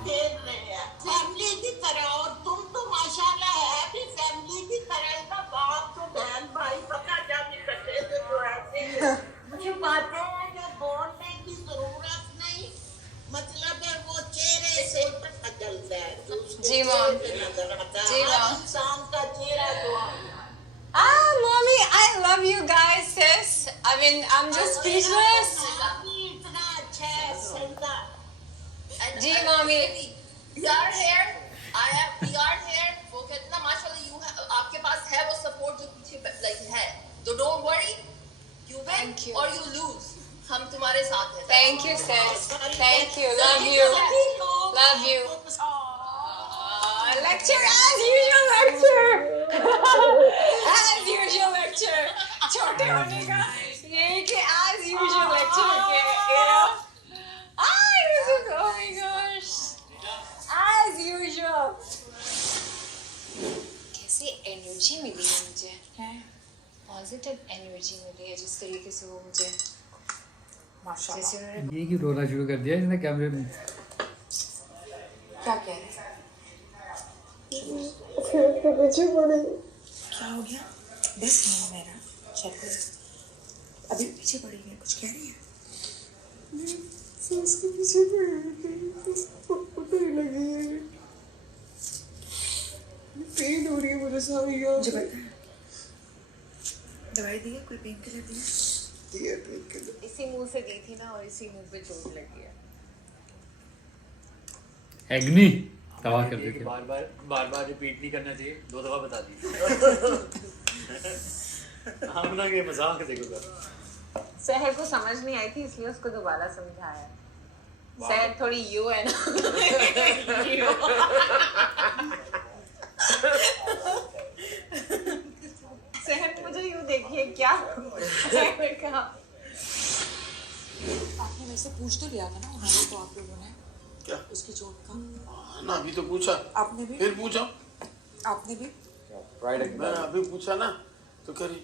फैमिली की तरह, और तुम तो माशाल्लाह है भी फैमिली की तरह का। बाप तो बहन भाई पता जाने करते थे तो ऐसे मुझे बातें हैं जो बोलने की जरूरत नहीं, मतलब है वो चेहरे से पता चलता है। जी मैम, जी मैम। इंसान का चेहरा तो mommy, I love you guys, sis. I mean, I'm just speechless. इतना अच्छा है सईदा। जी mommy. We are here. We are here. वो कहते ना माशाल्लाह आपके पास है वो सपोर्ट जो पीछे like है। तो don't worry. You win or you lose. हम तुम्हारे साथ हैं। Thank you, sis. Thank you. Love you. Love you. Lecture as usual. Lecture. As usual lecture. छोटे होने का ये कि as usual lecture के you know. Oh my gosh. As usual. कैसी एनर्जी मिली है मुझे? पॉजिटिव एनर्जी मिली है जिस तरीके से वो मुझे माशाल्लाह। ये क्यों रोना शुरू कर दिया इसने कैमरे में? क्या कह रहे हैं? क्या हो गया? बस नहीं मेरा चल अभी पीछे पड़ी है, कुछ कह रही है? उसके पीछे पता ही लगी है, पेन हो रही है मुझे सारी यार। मुझे बता, दवाई दी है? कोई पेन किलर दी है? इसी मुंह से दी थी ना और इसी मुंह पे चोट लगी है। एग्नी तबाह कर देती है। बार बार रिपीट नहीं करना चाहिए, 2 दफा बता दी। हम ना ये मजाक देखो। सहर को समझ नहीं आई थी इसलिए उसको दोबारा समझाया। सहर थोड़ी यू है ना। सहर मुझे यूं देखिए क्या सहर कहा। आपने वैसे पूछ तो लिया था ना उन्होंने को आप लोगों ने क्या उसकी चोट का? ना अभी तो पूछा, आपने भी? फिर पूछा आपने भी? मैं अभी पूछा ना तो करी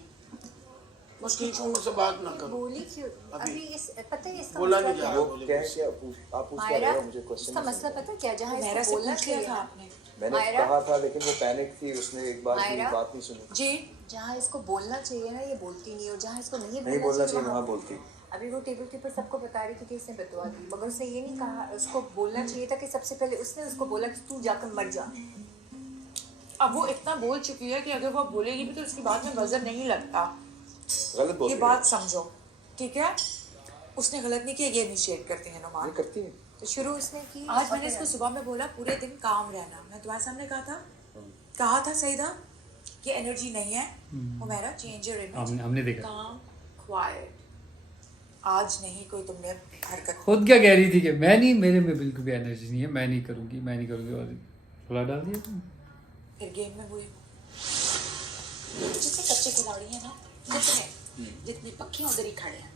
मुश्किल शोर से बात ना करो। बोली क्यों अभी इस पता है इसका बोला मसला नहीं क्या जा है? रहा। क्या आप पूछ क्या रहे हो? मुझे क्वेश्चन इसका मसला पता है क्या? जहाँ मेरा इसको से बोलना पूछ लिया चाहिए था ना, आपने। मैंने मायरा? कहा था लेकिन वो पैनिक थी, उसने एक बार की मायरा? बात नहीं सुनी। जी जहाँ इसको बोलना चाहिए ना ये बोलती नहीं, और जहाँ इसको नहीं नहीं बोलना चाहिए वहाँ वहाँ बोलती। अभी वो टेबल के ऊपर सबको बता रही थी कि इसने बदुआ दी, मगर उसने ये नहीं कहा। उसको बोलना चाहिए था कि सबसे पहले उसने उसको बोला कि तू जाकर मर जा। अब वो इतना बोल चुकी है कि अगर वो बोलेगी भी तो उसकी बात में वजन नहीं लगता। गलत बोल ये रही बात समझो, ठीक है? उसने गलत नहीं किया, ये इनिशिएट करती है नुमान। है। करती है। तो शुरू उसने की। आज मैंने इसको सुबह में बोला पूरे दिन काम रहना। मैं तुम्हारे सामने कहा था सईदा कि एनर्जी नहीं है, वो मेरा चेंज योर इमेज, हमने देखा। काम क्वाइट। आज नहीं कोई तुमने हरकत। खुद क्या कह रही थी कि मैं नहीं, मेरे में बिल्कुल भी एनर्जी नहीं है, मैं नहीं करूँगी और थोड़ा डाल दिया तुम। फिर गेम में हुई जितने कच्चे खिलाड़ी हैं ना, जितने पक्के उधर ही खड़े हैं।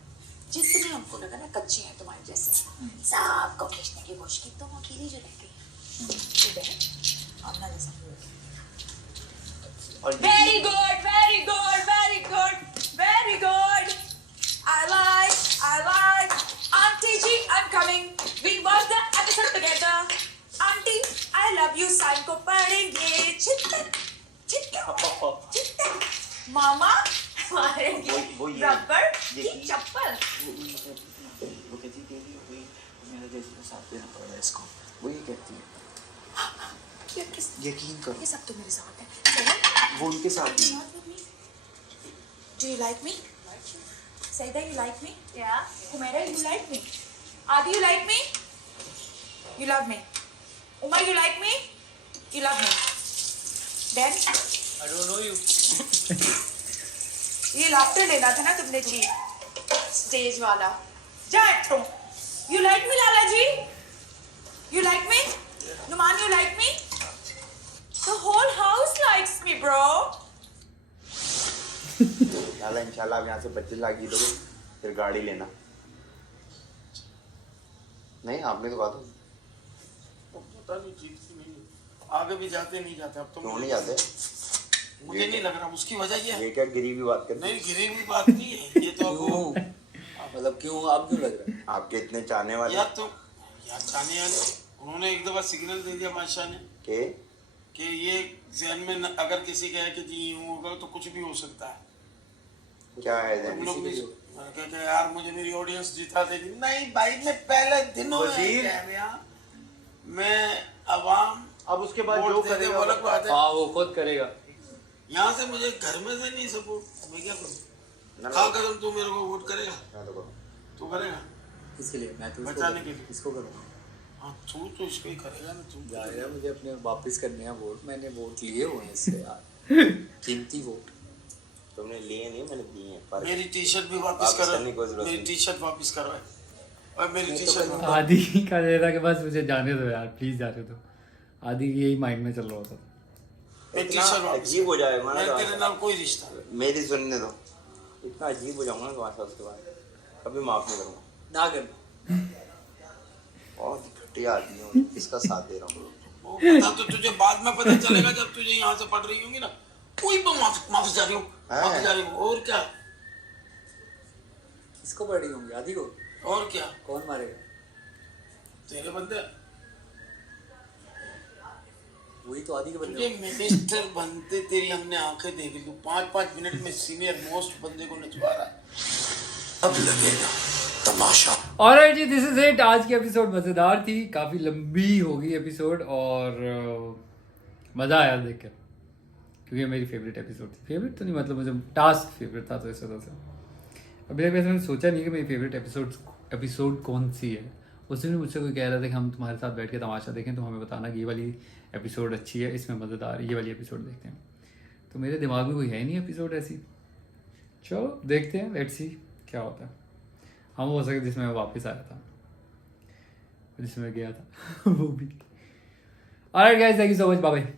जितने हमको लगा ना कच्चे हैं तुम्हारे जैसे, सबको खींचने की कोशिश की, तुम अकेली जो रह गई। आमना जैसा very good, very good, very good, very good. I like Auntie G, I'm coming, we watch the episode together. Auntie, I love you, sign को पढ़ेंगे। चित्तक चित्तक चित्तक मामा मारेंगे रबर की चप्पल। वो कहती है कि वही मेरा जैसे साथ देना पड़ रहा है इसको, वो ये कहती है। यकीन करो ये सब तो मेरे साथ है। वो उनके साथ ही। Do you like me? Saida, you like me? Yeah. Humaira, you like me? Adi, you like me? You love me. Umar, you like me? You love me. Then? I don't know you. ये laughter लेना था ना तुमने जी, stage वाला। जा इठो। You like me, Lala ji? You like me? Numan, you like me? The whole house likes me, bro. लाला इंशाल्लाह अब यहाँ से 25 लाख जीतोगे फिर गाड़ी लेना। नहीं आपने तो कहा था। पता नहीं जीतती नहीं, आगे भी जाते नहीं जाते। अब तो क्यों नहीं जाते? मुझे नहीं लग रहा, उसकी वजह ये है। ये क्या गिरी हुई बात करते नहीं, गिरी हुई बात नहीं है ये तो। मतलब क्यों, आप क्यों लग रहा है? आपके इतने चाहने वाले यार चाहने वाले, उन्होंने एक दफा सिग्नल दे दिया बादशाह ने कि ये जहन में अगर किसी का है कि जी यूं होगा तो कुछ भी हो सकता है। क्या है तुम लोग भी कहते यार मुझे मेरी ऑडियंस जिता देगी। नहीं भाई, मैं पहले दिनों में मैं अवाम, अब उसके बाद जो करेगा वो अलग बात है। हाँ, वो खुद करेगा। यहाँ से मुझे घर में से नहीं सपोर्ट, मैं क्या करूँ? खा कदम तू मेरे को वोट करेगा? तू करेगा किसके लिए? मैं तो बचाने के लिए। किसको करूँगा? हाँ, तू तो इसको ही करेगा ना। तू यार मुझे अपने वापस करने हैं वोट, मैंने वोट लिए हुए हैं इससे यार, कीमती वोट। तुमने लिए नहीं, मैंने दिए हैं। मेरी टी शर्ट भी वापस करो, मेरी टी शर्ट वापस करवाए। और मेरी टी शर्ट आदि का ये था कि बस मुझे जाने दो यार, प्लीज जाने दो। आदि की यही माइंड में चल रहा था। अजीब हो जाए तेरे नाल कोई रिश्ता, मेरी सुनने दो। इतना अजीब हो जाऊंगा तुम्हारे साथ, उसके बाद कभी माफ नहीं करूंगा। ना करना। बहुत घटिया आदमी हूँ, इसका साथ दे रहा हूँ। वो पता तो तुझे बाद में पता चलेगा जब तुझे यहाँ से पढ़ रही होंगी ना। कोई माफ जा रही हूँ, माफ जा रही हूँ। और क्या? किसको पढ़ रही होंगी? आदि को? और क्या? कौन मारेगा? तेरे बंदे। वही तो आदि के बंदे। तुझे मिनिस्टर बनते तेरी हमने आंखें देख ली। 5-5 मिनट में सीनियर मोस्ट बंदे को नचवा रहा है। अब लगेगा तमाशा। ऑलराइट जी, दिस इज इट। आज की एपिसोड मज़ेदार थी, काफ़ी लंबी हो गई एपिसोड और मज़ा आया देख कर, क्योंकि ये मेरी फेवरेट एपिसोड थी। फेवरेट तो नहीं, मतलब मुझे टास्क फेवरेट था, तो इस वजह से अभी तक वैसे मैंने सोचा नहीं कि मेरी फेवरेट एपिसोड कौन सी है। उस दिन मुझसे कोई कह रहा था कि हम तुम्हारे साथ बैठ के तमाशा देखें, तो हमें बताना कि ये वाली एपिसोड अच्छी है, इसमें मज़ेदार, ये वाली एपिसोड देखते हैं। तो मेरे दिमाग में कोई है नहीं एपिसोड ऐसी। चलो देखते हैं, लेट्स सी क्या होता है। हम हो सके जिसमें मैं वापस आया था, जिसमें गया था वो भी। Alright guys, thank you so much, bye bye.